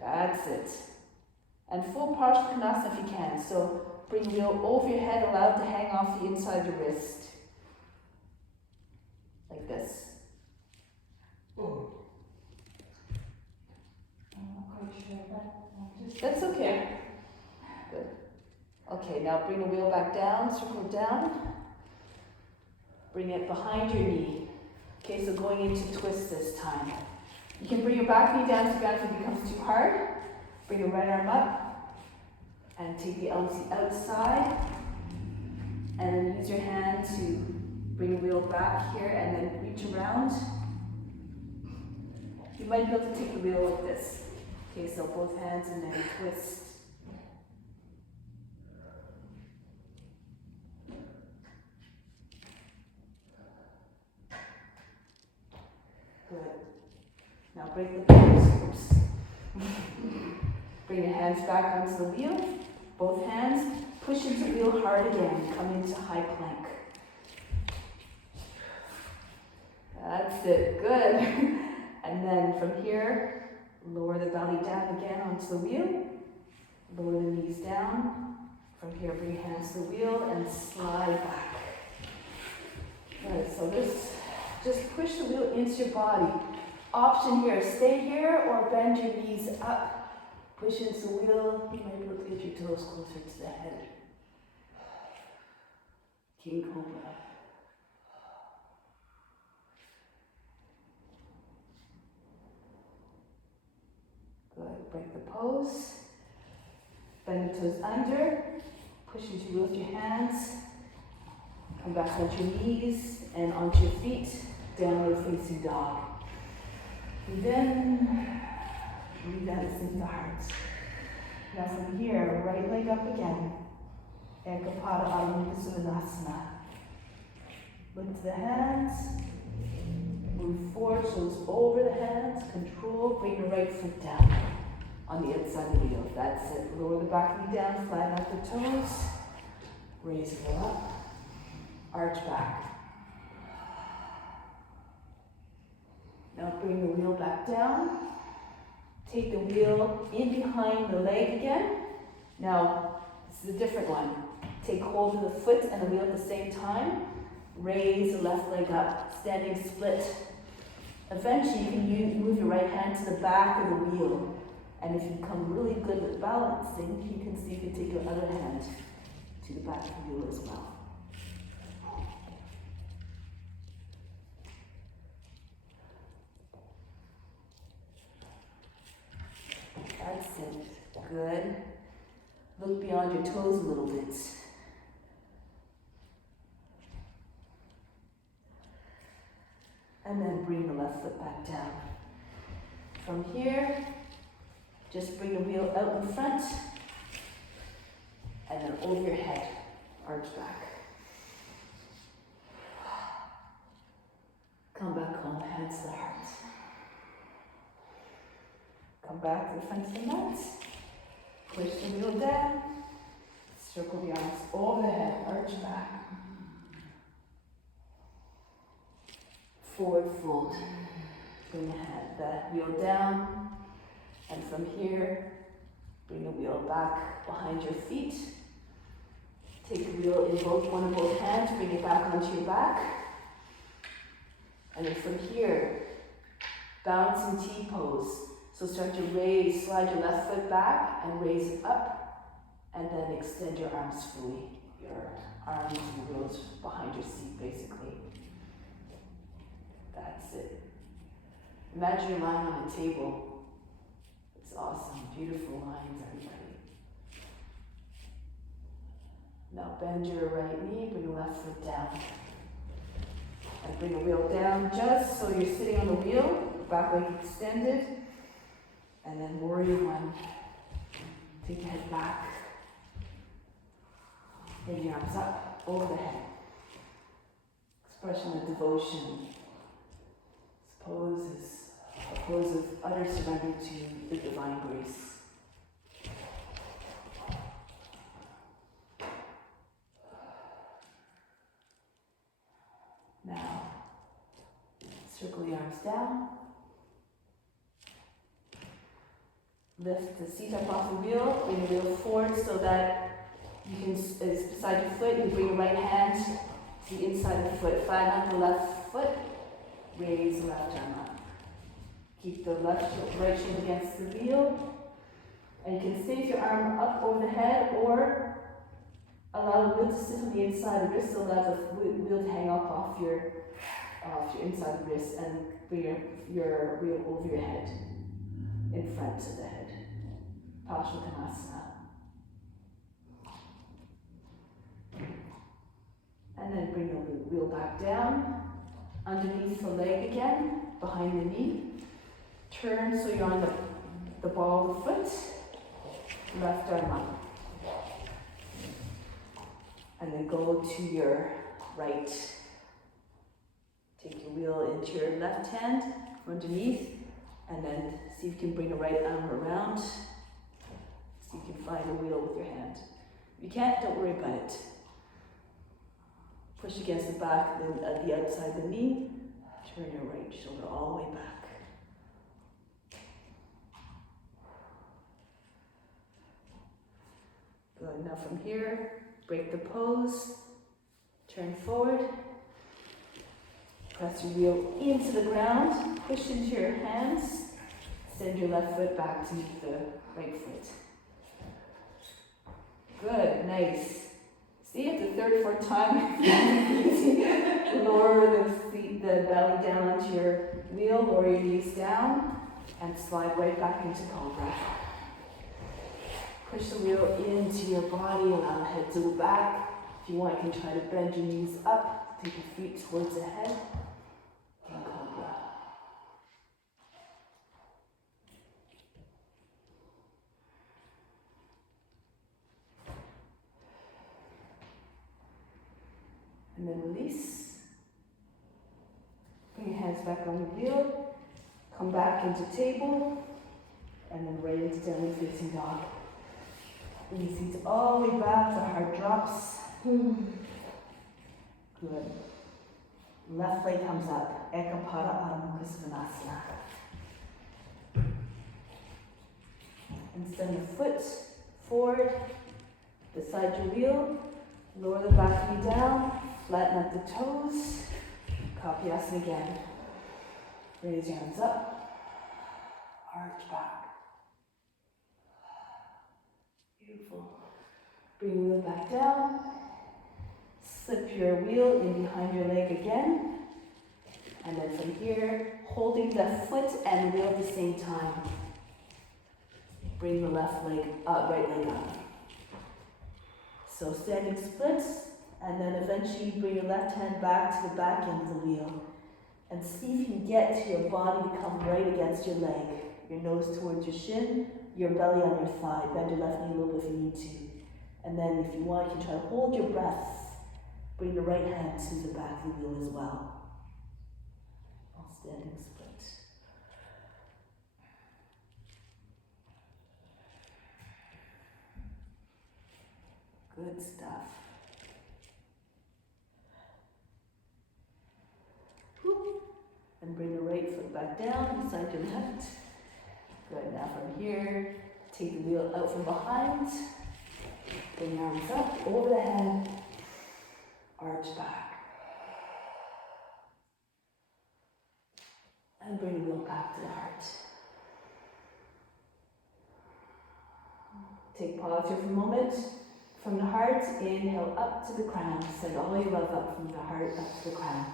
That's it. And full Parsvakonasana if you can. So bring the wheel over your head, allow it to hang off the inside of your wrist. Like this. I'm not quite sure that. That's okay. Good. Okay, now bring the wheel back down, circle down. Bring it behind your knee. Okay, so going into twist this time. You can bring your back knee down to the ground if it becomes too hard. Bring the right arm up and take the elbows outside. And then use your hand to bring the wheel back here and then reach around. You might be able to take the wheel like this. Okay, so both hands and then twist. Good. Now break the pose. Oops. Bring your hands back onto the wheel. Both hands. Push into the wheel hard again. Come into high plank. That's it. Good. And then from here, lower the belly down again onto the wheel. Lower the knees down. From here, bring your hands to the wheel and slide back. Good. So this, just push the wheel into your body. Option here, stay here or bend your knees up. Push into the wheel. You might be able to get your toes closer to the head. King Cobra. Good. Break the pose. Bend the toes under. Push into the wheel with your hands. Come back onto your knees and onto your feet. Downward facing dog. And then breathe out into the heart. Now from here, right leg up again. Ekapada Adho Suvanasana. Look to the hands. Move forward, toes over the hands. Control. Bring your right foot down on the outside of the wheel. That's it. Lower the back knee down. Flatten out the toes. Raise it up. Arch back. Now bring the wheel back down. Take the wheel in behind the leg again. Now, this is a different one. Take hold of the foot and the wheel at the same time. Raise the left leg up, standing split. Eventually, you can move your right hand to the back of the wheel. And if you become really good with balancing, you can see if you take your other hand to the back of the wheel as well. That's it. Good. Look beyond your toes a little bit. And then bring the left foot back down. From here, just bring the wheel out in front. And then over your head. Arch back. Come back home, hands to the heart. Come back to the front of the mat. Push the wheel down. Circle the arms over the head, arch back. Forward fold. Bring the wheel down. And from here, bring the wheel back behind your feet. Take the wheel in one of both hands, bring it back onto your back. And then from here, bounce in T-pose. So start to raise, slide your left foot back and raise it up. And then extend your arms fully. Your arms and wheels behind your seat, basically. That's it. Imagine you're lying on a table. It's awesome. Beautiful lines, everybody. Now bend your right knee, bring the left foot down. And bring the wheel down just so you're sitting on the wheel, back leg extended. And then warrior one. Take your head back. Bring your arms up, over the head. Expression of devotion. This pose is a pose of utter surrender to the divine grace. Now, circle the arms down. Lift the seat up off the wheel, bring the wheel forward so that you can, it's beside your foot, you bring your right hand to the inside of the foot. Flatten out the left foot, raise the left arm up. Keep the right shoulder against the wheel. And you can stay with your arm up over the head or allow the wheel to sit on the inside of the wrist, so allow the wheel to hang up off your inside of the wrist and bring your wheel over your head, in front of the head. Paschimottanasana. And then bring the wheel back down, underneath the leg again, behind the knee. Turn so you're on the ball of the foot, left arm up. And then go to your right. Take your wheel into your left hand from underneath, and then see if you can bring the right arm around. See if you can find the wheel with your hand. If you can't, don't worry about it. Push against the back, then at the outside of the knee, turn your right shoulder all the way back. Good, now from here, break the pose, turn forward, press your wheel into the ground, push into your hands, send your left foot back to meet the right foot. Good, nice. See, at the third, fourth time, lower the belly down onto your wheel, lower your knees down, and slide right back into Cobra. Push the wheel into your body, allow the head to go back. If you want, you can try to bend your knees up, take your feet towards the head, and Cobra. And then release. Bring your hands back on the wheel, come back into table, and then right into downward facing dog. Release feet all the way back, the heart drops. Good. Left leg comes up. Ekapada Adho Mukha Svanasana. And send the foot forward, beside your wheel. Lower the back knee down, flatten out the toes. Kapyasana again. Raise your hands up. Arch back. Beautiful. Bring your wheel back down. Slip your wheel in behind your leg again. And then from here, holding the foot and wheel at the same time. Bring the left leg up, right leg up. So standing splits, and then eventually bring your left hand back to the back end of the wheel. And see if you can get to your body to come right against your leg. Your nose towards your shin, your belly on your thigh. Bend your left knee a little bit if you need to. And then if you want, you can try to hold your breath. Bring the right hand to the back of the wheel as well. All standing split. Good stuff. Whoop. And bring the right foot back down beside your left. Good, now from here, take the wheel out from behind. Bring your arms up, over the head, arch back. And bring the wheel back to the heart. Take pause here for a moment. From the heart, inhale up to the crown. Send all your love up from the heart up to the crown.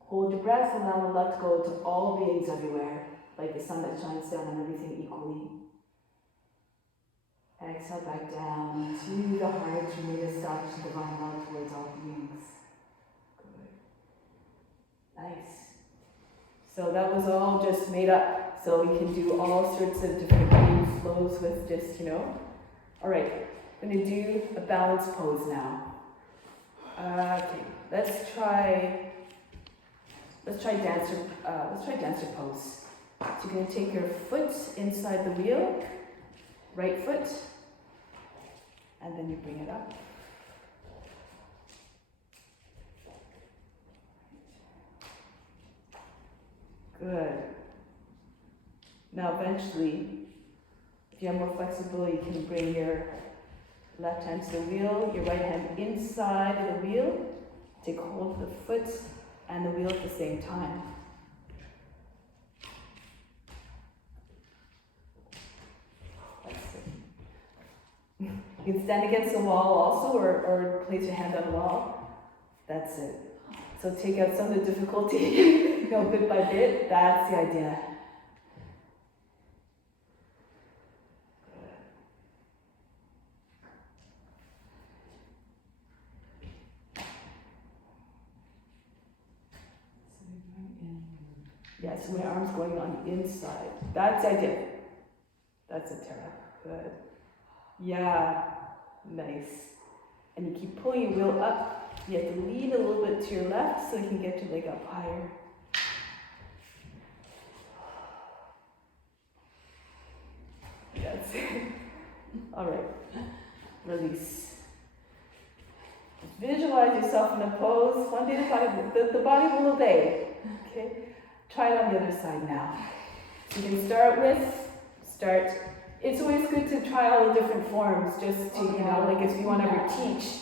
Hold your breath, allow the love to go to all beings everywhere, like the sun that shines down on everything equally. Exhale back down to the heart, really establish the divine love towards all beings. Good. Nice. So that was all just made up. So you can do all sorts of different breathing flows with just, All right, I'm going to do a balance pose now. Okay, let's try dancer pose. So you're going to take your foot inside the wheel, right foot, and then you bring it up. Good. Now eventually, if you have more flexibility, you can bring your left hand to the wheel, your right hand inside of the wheel, take hold of the foot and the wheel at the same time. You can stand against the wall also, or place your hand on the wall. That's it. So take out some of the difficulty, bit by bit. That's the idea. Yeah, so my arm's going on the inside. That's I did. That's it, Tara. Good. Yeah, nice. And you keep pulling your wheel up. You have to lean a little bit to your left so you can get your leg up higher. That's it. All right. Release. Visualize yourself in a pose. One day the body will obey. Okay? Try it on the other side now. So you can start. It's always good to try all the different forms just to, like if you want to ever teach,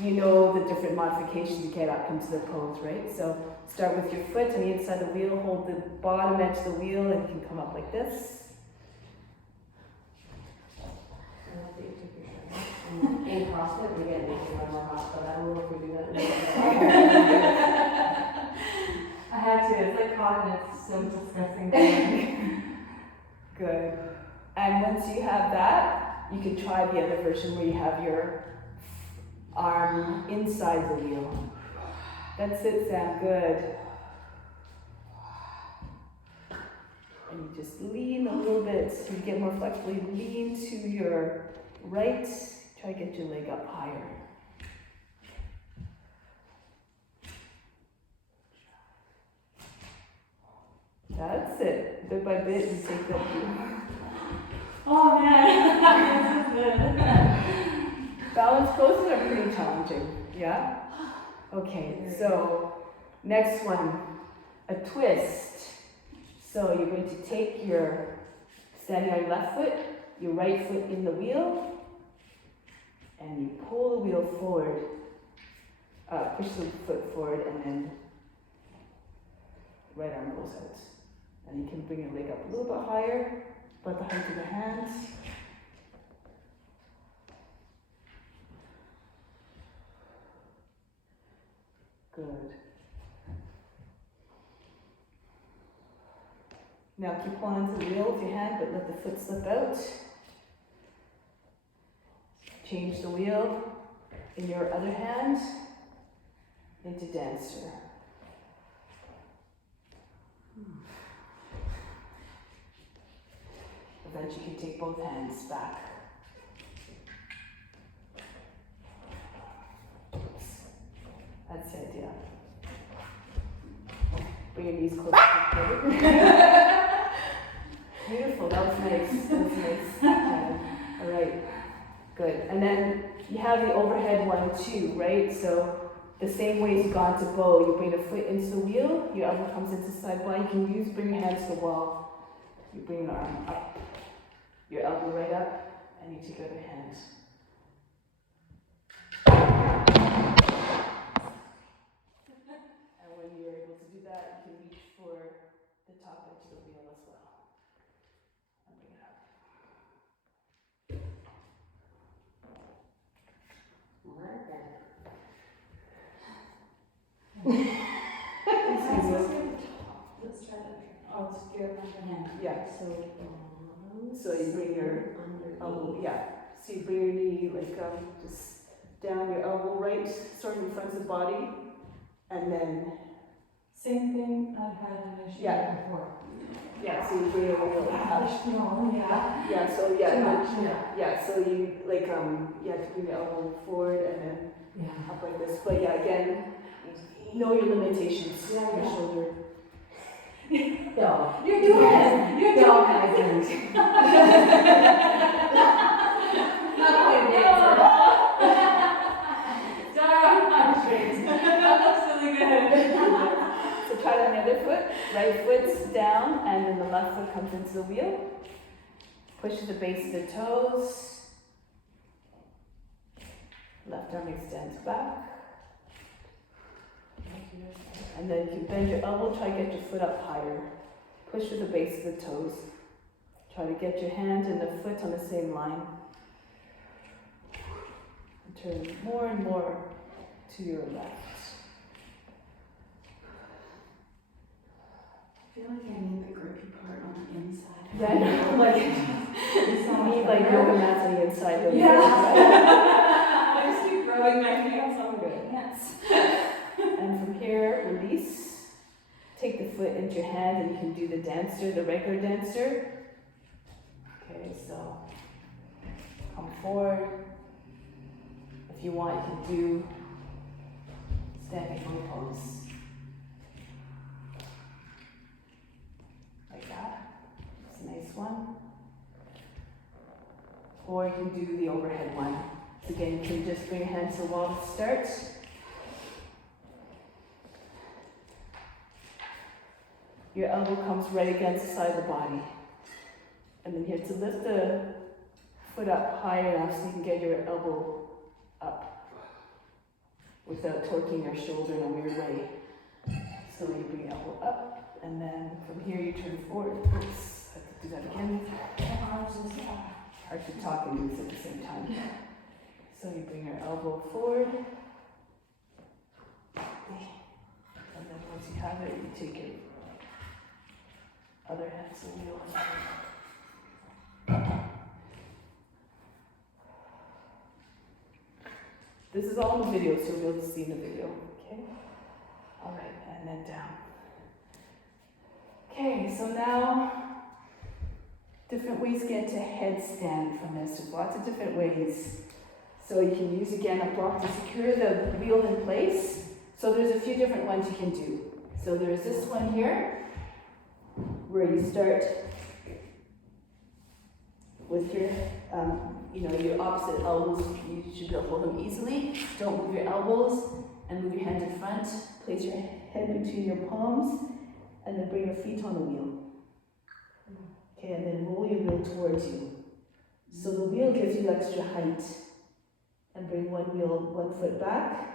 you know the different modifications you get up into the pose, right? So start with your foot on the inside of the wheel, hold the bottom edge of the wheel, and you can come up like this. In CrossFit, we get naked when we're hot, but I don't know if we do that. I had to. It's like hot and it's so disgusting. Good. And once you have that, you can try the other version where you have your arm inside the wheel. That's it, Sam. Good. And you just lean a little bit so you get more flexible. You lean to your right. Try to get your leg up higher. That's it. Bit by bit, you take that through. Oh man, this is good. Balance poses are pretty challenging, yeah? Okay, so next one, a twist. So you're going to take your, standing on your left foot, your right foot in the wheel, and you pull the wheel forward, push the foot forward, and then right arm goes out. And you can bring your leg up a little bit higher, about the height of the hands. Good. Now keep holding to the wheel with your hand, but let the foot slip out. Change the wheel in your other hand into dancer. Eventually you can take both hands back. Oops. That's the idea. Bring your knees close together. Beautiful, that was nice. That was nice. All right, good. And then you have the overhead one too, right? So the same way as you got to bow, you bring the foot into the wheel, your elbow comes into side body. You can bring your hands to the wall. You bring your arm up, your elbow right up, and you take out your hands. And when you're able to do that, you can reach for the top edge of the wheel as well. And bring it up. Let's try that. Oh, it's your hand. Yeah, so you bring your elbow, yeah. So you bring your knee like just down your elbow right, sort of in front of the body, and then Same thing I've had an issue Yeah. before. yeah, so you bring your elbow like up. No, yeah. Yeah, so Too much, yeah, so you like you have to bring your elbow forward and then Yeah. up like this. But yeah, again, know your limitations. Yeah, Your yeah. shoulder. Dog. You're doing it! You're Dog doing it! Island. Not quite dancer. Dara, I'm straight. That looks really good. So try it on the other foot. Right foot's down, and then the left foot comes into the wheel. Push to the base of the toes. Left arm extends back. And then you can bend your elbow, try to get your foot up higher. Push to the base of the toes. Try to get your hand and the foot on the same line. And turn more and more to your left. I feel like I need the grippy part on the inside. Yeah, I know, like, you need like yoga mats on the inside of I just keep rubbing my hands on my Good. pants. And from here, release. Take the foot into your hand and you can do the dancer, the regular dancer. Okay, so come forward. If you want, you can do standing pose. Like that. It's a nice one. Or you can do the overhead one. So again, you can just bring your hands to the wall to start. Your elbow comes right against the side of the body. And then you have to lift the foot up high enough so you can get your elbow up without torquing your shoulder in a weird way. So you bring your elbow up, and then from here you turn forward. Oops, I have to do that again. Hard to talk and do this at the same time. So you bring your elbow forward. And then once you have it, you take your other hand to the wheel. This is all in the video, so you'll be able to see in the video. Okay? Alright, and then down. Okay, so now different ways to get to headstand from this. There's lots of different ways. So you can use again a block to secure the wheel in place. So there's a few different ones you can do. So there's this one here, where you start with your, your opposite elbows. You should be able to hold them easily. Don't move your elbows, and move your hand in front. Place your head between your palms, and then bring your feet on the wheel. Okay, and then roll your wheel towards you. So the wheel gives you extra height. And bring one foot back.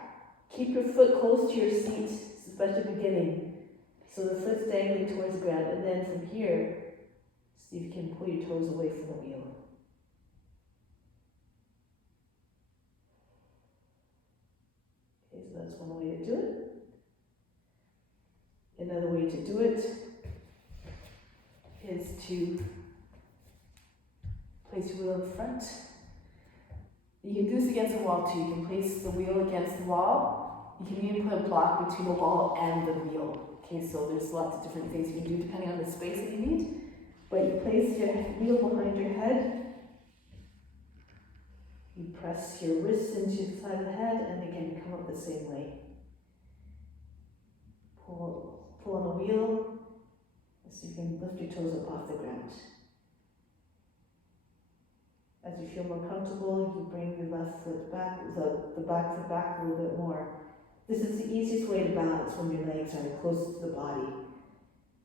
Keep your foot close to your seat, especially at the beginning. So the foot's dangling towards the ground, and then from here, see if you can pull your toes away from the wheel. Okay, so that's one way to do it. Another way to do it is to place your wheel in front. You can do this against the wall too. You can place the wheel against the wall. You can even put a block between the wall and the wheel. Okay, so there's lots of different things you can do depending on the space that you need. But you place your wheel behind your head. You press your wrists into the side of the head, and again you come up the same way. Pull on the wheel so you can lift your toes up off the ground. As you feel more comfortable, you bring your left foot back, the back foot back a little bit more. This is the easiest way to balance when your legs are close to the body.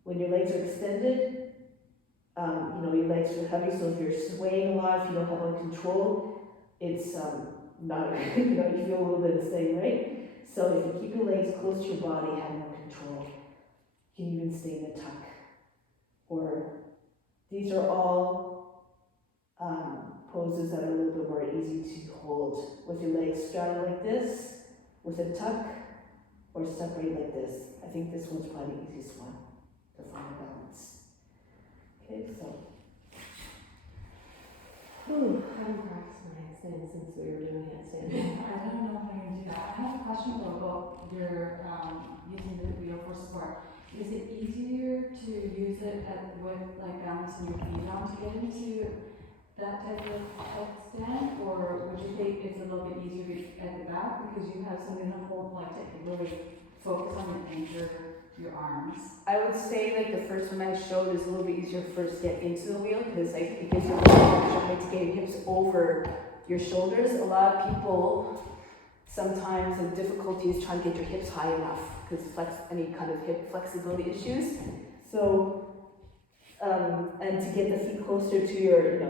When your legs are extended, your legs are heavy, so if you're swaying a lot, if you don't have any control, it's not, you feel a little bit unsteady, right? So if you keep your legs close to your body, have more control. You can even stay in a tuck. Or these are all poses that are a little bit more easy to hold. With your legs straddled like this, with a tuck, or separate like this. I think this one's probably the easiest one to find a balance. Okay, so. I haven't practiced my handstand since we were doing handstand. I don't know if I can do that. I have a question about your using the wheel for support. Is it easier to use it with balancing your feet on to get into that type of headstand, or would you think it's a little bit easier at the back because you have something to hold, to really focus on and anchor your arms? I would say the first one I showed is a little bit easier first to get into the wheel because it gives you a little extra height to get your hips over your shoulders. A lot of people sometimes have difficulties trying to get your hips high enough because any kind of hip flexibility issues. So, and to get the feet closer to your,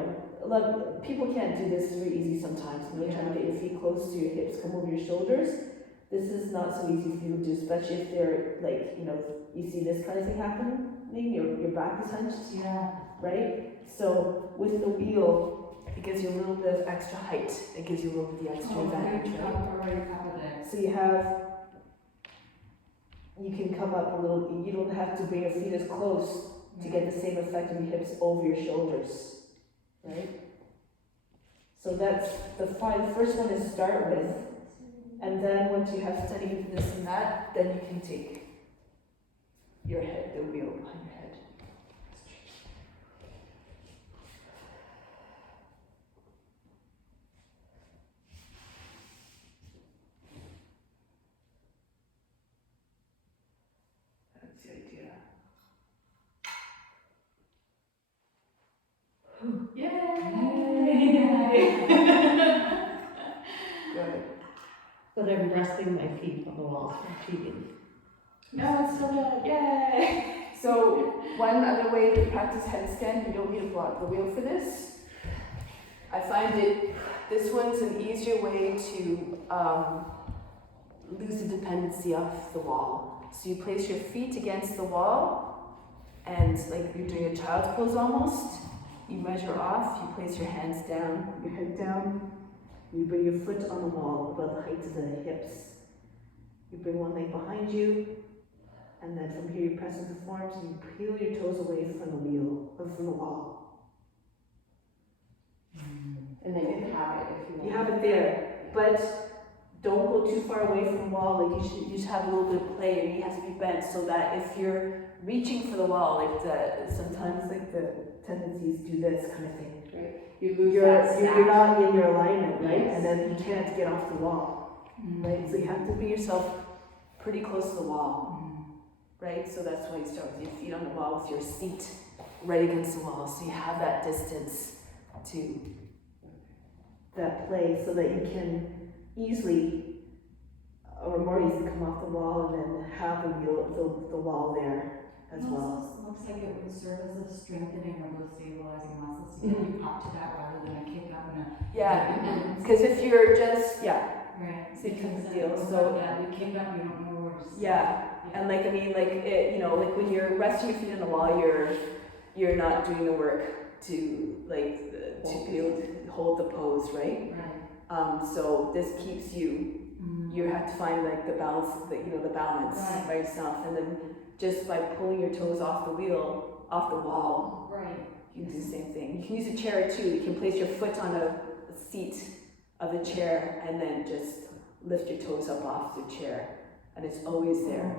a lot of people can't do this very easy sometimes. Trying to get your feet close to your hips, come over your shoulders. This is not so easy for you to do, especially if they're you see this kind of thing happening, your back is hunched. Yeah. Right? So with the wheel, it gives you a little bit of extra height. It gives you a little bit of the extra advantage, right? So you can come up a little, you don't have to bring your feet as close to get the same effect of your hips over your shoulders. Right? So that's the first one to start with. And then once you have studied this and that, then you can take your head, the wheel behind your head. That's the idea. Good. But I'm resting my feet on the walls for cheating. No, it's still good. Yay! So one other way to practice headstand, you don't need to block the wheel for this. I find this one's an easier way to lose the dependency off the wall. So you place your feet against the wall, and like you're doing a child's pose almost. You measure off, you place your hands down, your head down, you bring your foot on the wall about the height of the hips. You bring one leg behind you, and then from here you press into forms and you peel your toes away from the wheel, or from the wall. And then you have it if you want. You have it there, but don't go too far away from the wall. Like you just have a little bit of play. Your knee has to be bent so that if you're reaching for the wall, like sometimes like the tendencies do this kind of thing. Right. You lose that stack. You're not in your alignment, right? Yes. And then you can't get off the wall, right? So you have to bring yourself pretty close to the wall, right? So that's why you start with your feet on the wall with your seat right against the wall. So you have that distance to that play so that you can easily, or more easily, come off the wall and then have the wall there as well. It looks like it would serve as a strengthening or those stabilizing muscles to get you up to that rather than a kick up and a Yeah, because if you're just, right. it's a Because deal. then So you kick up, you don't know where to start. yeah, and like I mean, like it, like when you're resting your feet on the wall, you're not doing the work to to be able to hold the pose, right? Right. So this keeps you. You have to find like the balance, the balance Right. by yourself, and then just by pulling your toes off the wheel, off the wall, Right. you can do the same thing. You can use a chair too. You can place your foot on a seat of the chair and then just lift your toes up off the chair, and it's always there,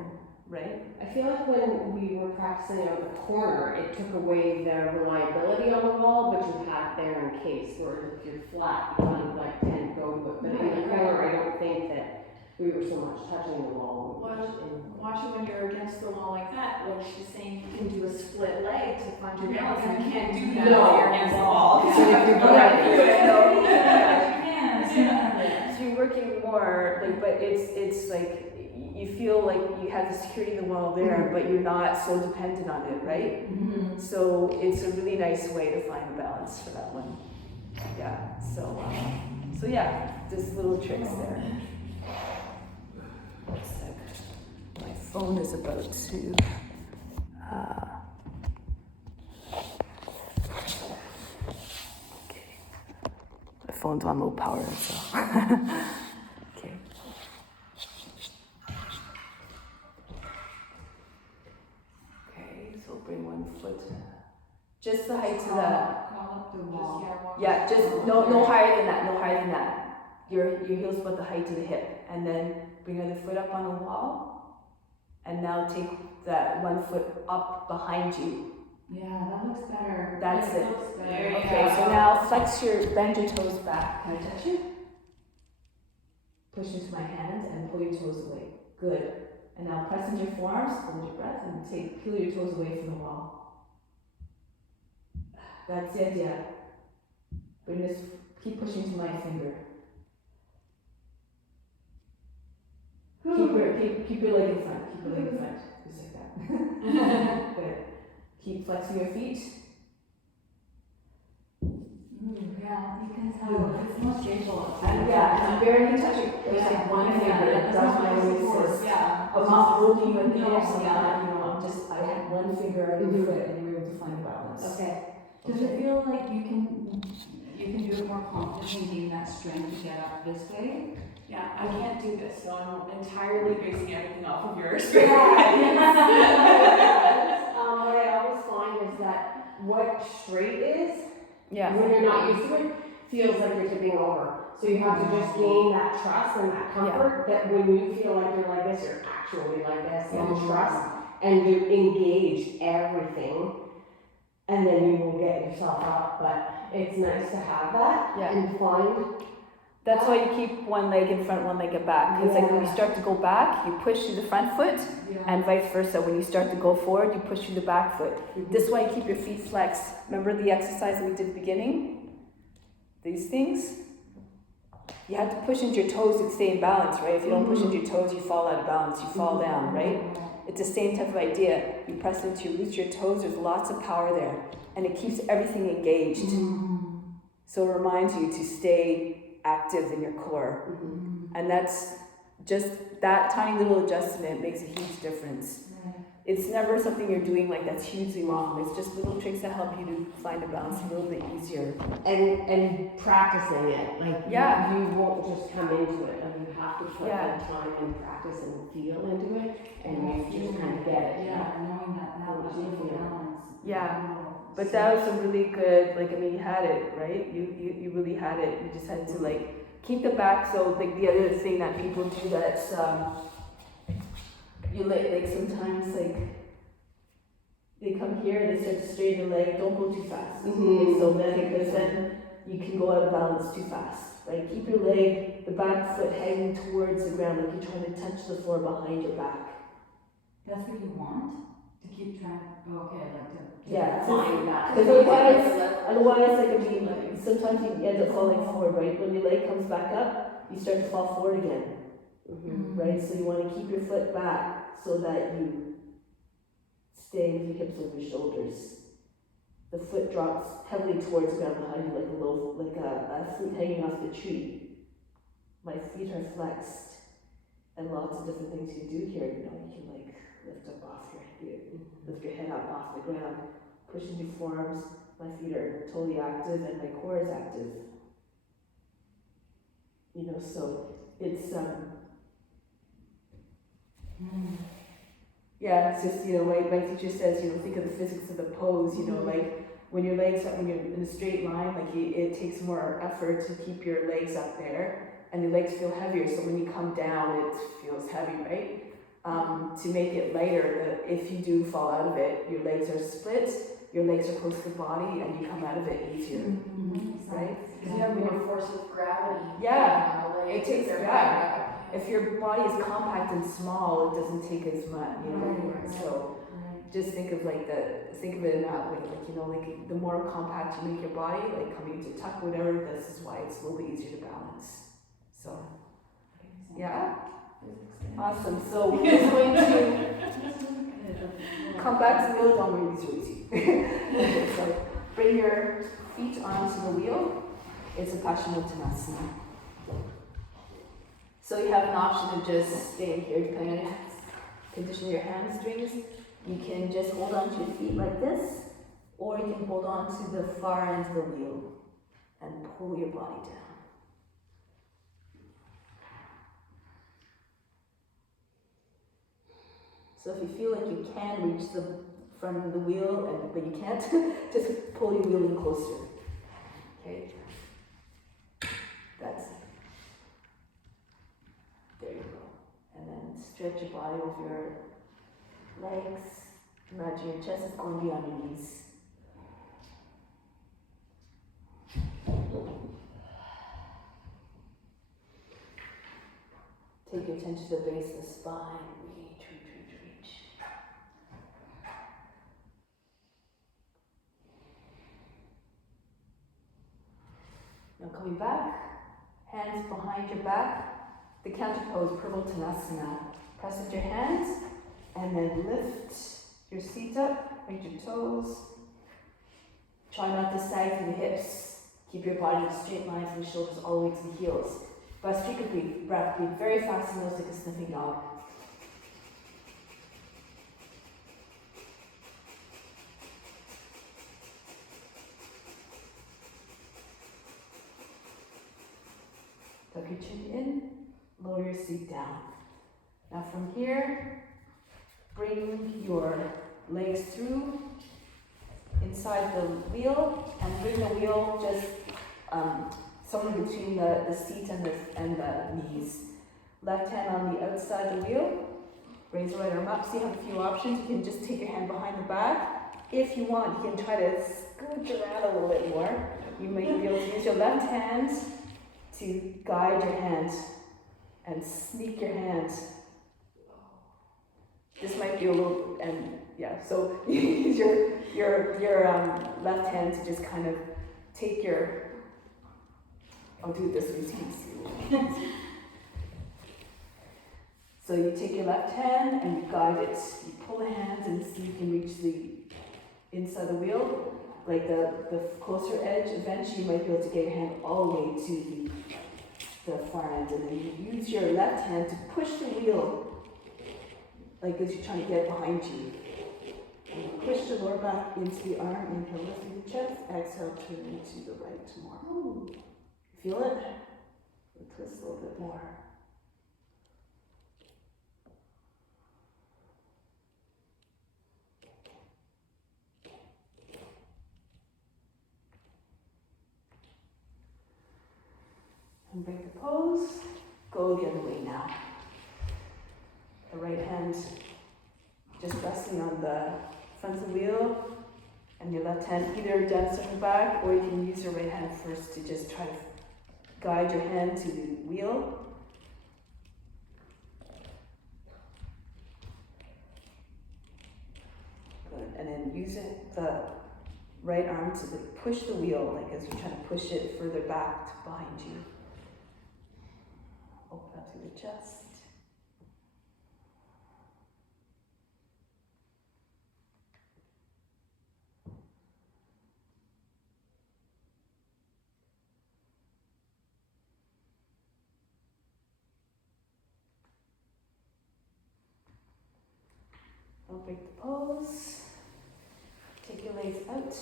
right? I feel like when we were practicing out the corner, it took away the reliability on the wall, but you had there in case, whereas if you're flat, you kind of like tend to go to it. But in the corner, I don't think that we were so much touching the wall. Watching when you're against the wall like that, like she's saying, you can do a split leg to find your balance, and you can't do that No. when you're against the wall. So if you're So you're working more, like, but it's like you feel like you have the security of the wall there, but you're not so dependent on it, right? So it's a really nice way to find the balance for that one. Yeah. So yeah, just little tricks there. One sec. My phone is about to. Okay. My phone's on low power, so. Okay. Okay, so bring one foot. Just the height of the. Crawl up the wall. Yeah, just no higher than that. No higher than that. Your heel's about the height of the hip, and then bring your other foot up on the wall, and now take that one foot up behind you. Yeah, that looks better. That's That it. looks better. There you Okay, go. so now bend your toes back. Can I touch you? Push into my hand and pull your toes away. Good. And now press into your forearms, hold your breath, and peel your toes away from the wall. That's the idea. Bring this, keep pushing to my finger. Keep your leg in front. Keep your leg in front. Just like that. Good. Keep flexing your feet. Yeah, you can tell it's more stable. And yeah, I'm barely touching. It's like one finger. That's my weakness. Yeah. I'm not holding your No, hips. yeah. I had one finger on your foot, and you were able to find the balance. Okay. Does it feel like you can do it more confidently, gain that strength to get up this way? Yeah, I can't do this, so I'm entirely basing everything off of your What experience. I always find is that what straight is, Yeah. when you're not used to it, feels like you're tipping over. So you have to just gain that trust and that comfort that when you feel like you're like this, you're actually like this, and trust. and you engage everything, and then you will get yourself up. But it's nice to have that Yeah. and find. That's why you keep one leg in front, one leg at back. Because like when you start to go back, you push through the front foot, and vice versa. When you start to go forward, you push through the back foot. This way you keep your feet flexed. Remember the exercise that we did at the beginning? These things? You have to push into your toes to stay in balance, right? If you don't push into your toes, you fall out of balance, you fall down, right? It's the same type of idea. You press into your roots, your toes, there's lots of power there. And it keeps everything engaged. So it reminds you to stay active in your core. And that's just that tiny little adjustment makes a huge difference. It's never something you're doing like that's hugely wrong. It's just little tricks that help you to find a balance a little bit easier. And practicing it, like Yeah. you won't just come into it. Like you have to put that time and practice and feel into it, and you just kind of get it. Yeah, knowing that beautiful balance. Yeah. But that was a really good, like, I mean, you had it, right? You really had it. You just had to, like, keep the back. So, like, the other thing that people do that's, you like sometimes, like, they come here and they start to straighten the leg. Don't go too fast. So then, because then you can go out of balance too fast, right? Keep your leg, the back foot hanging towards the ground, like you're trying to touch the floor behind your back. That's what you want? To keep trying, okay, like to. Yeah. Find that. Because otherwise, like, I mean, sometimes you end up falling forward, right? When your leg comes back up, you start to fall forward again, right? So you want to keep your foot back so that you stay with your hips over your shoulders. The foot drops heavily towards the ground behind you, like a fruit hanging off the tree. My feet are flexed, and lots of different things you do here. You know, you can like lift up off your lift your head up off the ground, push into your forearms. My feet are totally active, and my core is active. You know, so it's yeah, it's just, you know, my teacher says, you know, think of the physics of the pose, you know, like when your legs up, when you're in a straight line, like it takes more effort to keep your legs up there, and your legs feel heavier, so when you come down, it feels heavy, right? To make it lighter, if you do fall out of it, your legs are split, your legs are close to the body, and you come out of it easier, right? Because you have more force of gravity. Yeah, on the it legs, takes, they're yeah. back up. If your body is compact and small, it doesn't take as much, you know. Right. So just think of it in that way, like, you know, like the more compact you make your body, like coming into tuck, whatever. This is why it's a little bit easier to balance. So yeah, awesome. So we're just going to come back to the wheel. Don't worry, these are easy. Okay, so bring your feet onto the wheel. It's a Paschimottanasana. So you have an option of just staying here, depending on your condition of your hamstrings. You can just hold on to your feet like this, or you can hold on to the far end of the wheel and pull your body down. So if you feel like you can reach the front of the wheel, but you can't, just pull your wheel in closer. Okay? That's it. There you go. And then stretch your body with your legs. Imagine your chest is going beyond your knees. Take your attention to the base of the spine. Reach, reach, reach, reach. Now coming back, hands behind your back. The counter pose, Purvottanasana. Press with your hands and then lift your seat up, bring your toes. Try not to sag through the hips. Keep your body in a straight line from the shoulders all the way to the heels. Vastrika breath, breathe very fast and low like a sniffing dog. Tuck your chin in. Lower your seat down. Now from here, bring your legs through inside the wheel and bring the wheel just somewhere between the seat and the knees. Left hand on the outside of the wheel, raise the right arm up. So you have a few options. You can just take your hand behind the back. If you want, you can try to scooch around a little bit more. You might be able to use your left hand to guide your hand and sneak your hand. This might be a little, and yeah, so you use your left hand to just kind of take your, I'll do it this way so you can see. So you take your left hand and you guide it. You pull the hands and see if you can reach the inside the wheel, like the closer edge. Eventually you might be able to get your hand all the way to the far end, and then you use your left hand to push the wheel, like as you're trying to get behind you. And you push the lower back into the arm, inhale, lift through the chest, exhale, turn into the right more. Feel it? We'll twist a little bit more. And break the pose. Go the other way now. The right hand just resting on the front of the wheel, and your left hand either down circle back, or you can use your right hand first to just try to guide your hand to the wheel. Good. And then use the right arm to push the wheel, like as you're trying to push it further back behind you. Open up through the chest. Don't break the pose. Take your legs out.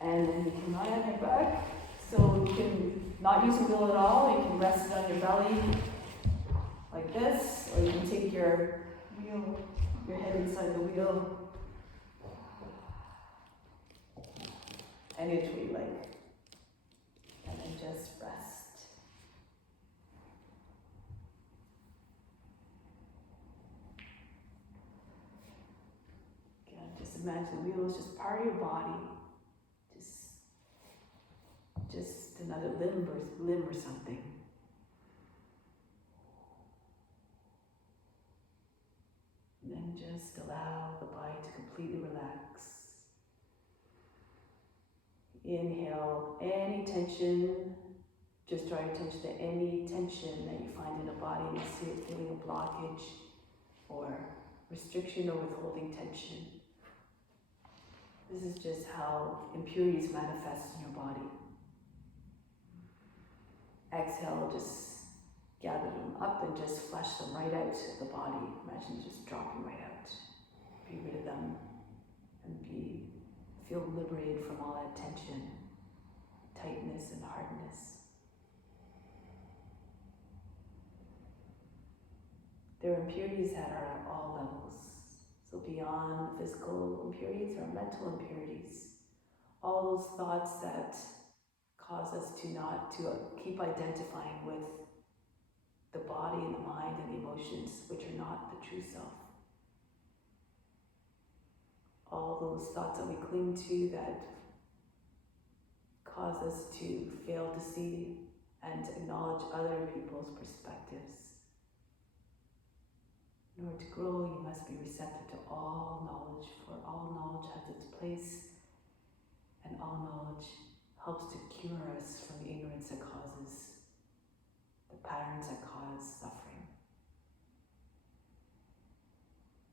And then you can lie on your back. So you can not use the wheel at all. You can rest it on your belly like this, or you can take your head inside the wheel. Any which way you like. And then just rest. Again, just imagine the wheel is just part of your body. Just another limb or something. And then just allow the body to completely relax. Inhale any tension. Just draw your attention to any tension that you find in the body, and you see it feeling a blockage or restriction or withholding tension. This is just how impurities manifest in your body. Exhale, just gather them up and just flush them right out of the body. Imagine just dropping right out. Be rid of them and feel liberated from all that tension, tightness and hardness. There are impurities that are at all levels. So beyond physical impurities are mental impurities. All those thoughts that cause us to keep identifying with the body and the mind and the emotions, which are not the true self. All those thoughts that we cling to that cause us to fail to see and to acknowledge other people's perspectives. In order to grow, you must be receptive to all knowledge, for all knowledge has its place, and all knowledge helps to cure us from the ignorance that causes the patterns that cause suffering.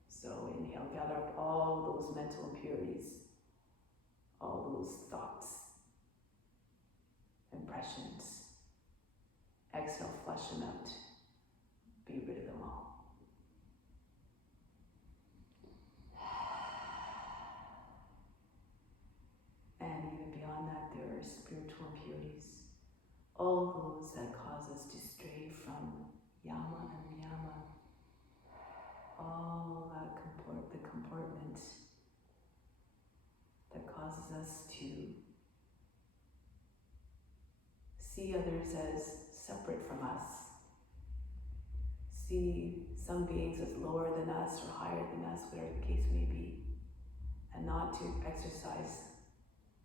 So inhale, gather up all those mental impurities, all those thoughts, impressions. Exhale, flush them out. Be rid of them all. And even beyond that, there are spiritual impurities. All those that cause us to stray from yama and niyama. All that the comportment that causes us to see others as separate from us. see some beings as lower than us or higher than us, whatever the case may be, and not to exercise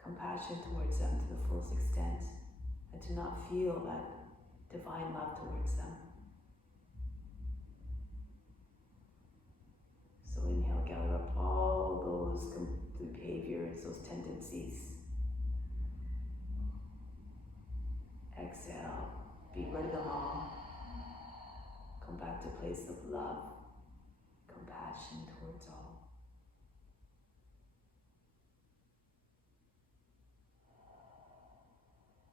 compassion towards them to the fullest extent, and to not feel that divine love towards them. So inhale, gather up all those behaviors, those tendencies. Exhale, be rid of them all. Come back to a place of love, compassion towards all.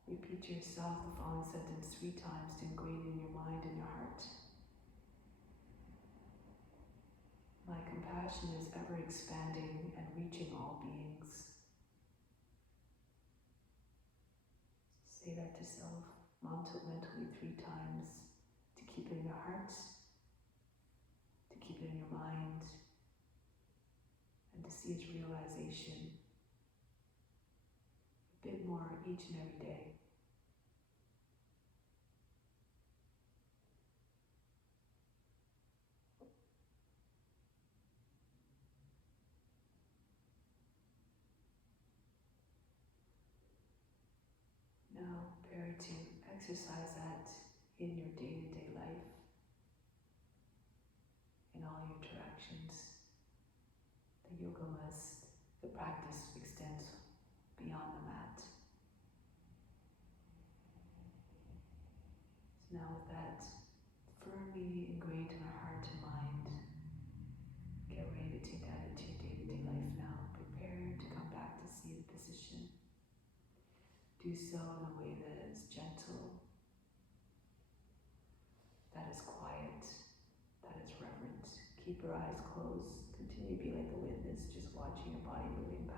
Repeat to yourself the following sentence 3 times to ingrain in your mind and your heart. My compassion is ever expanding and reaching all beings. Say that to self mentally 3 times to keep it in your heart, to keep it in your mind, and to see its realization a bit more each and every day. Now, prepare to exercise that in your day-to-day life, in all your interactions. The yoga the practice extends beyond the mat. So now with that firmly ingrained in our heart and mind, get ready to take that into your day-to-day life now. Prepare to come back to seated position. Do so in a way that is gentle, that is quiet, that is reverent. Keep your eyes closed. Continue to be like the witness, just watching your body moving back.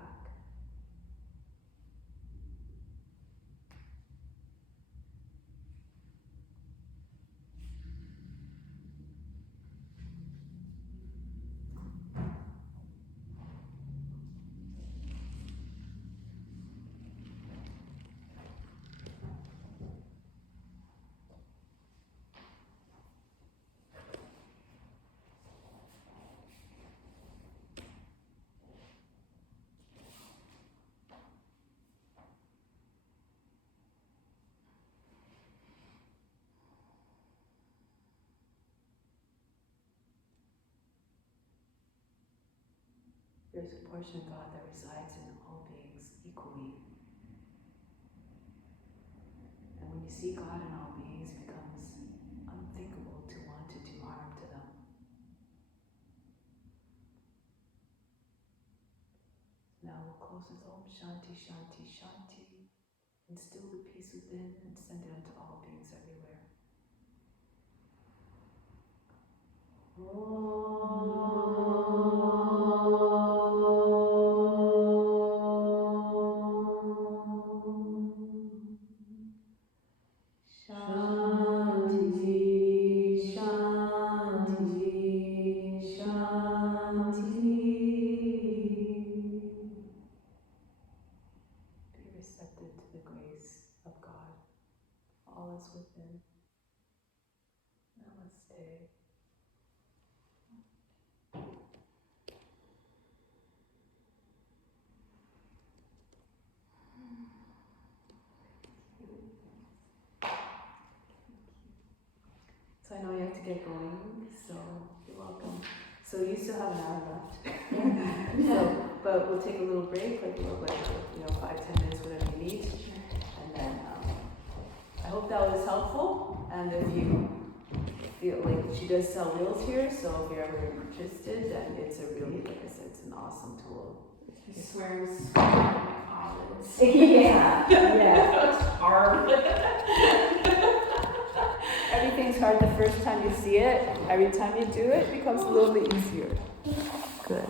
There's a portion of God that resides in all beings equally. And when you see God in all beings, it becomes unthinkable to want to do harm to them. Now we'll close with Om Shanti, Shanti, Shanti. Instill the peace within and send it unto all beings everywhere. Within. Namaste. So I know you have to get going, so you're welcome. So you still have an hour left. So, but we'll take a little break, like a little bit, 5-10 minutes, whatever you need. And then I hope that was helpful. And if you feel like she does sell wheels here, so if you're ever interested, then it's a really, like I said, it's an awesome tool. I swear it was so hard in my college. Yeah. That's hard. Everything's hard the first time you see it. Every time you do it, it becomes a little bit easier. Good.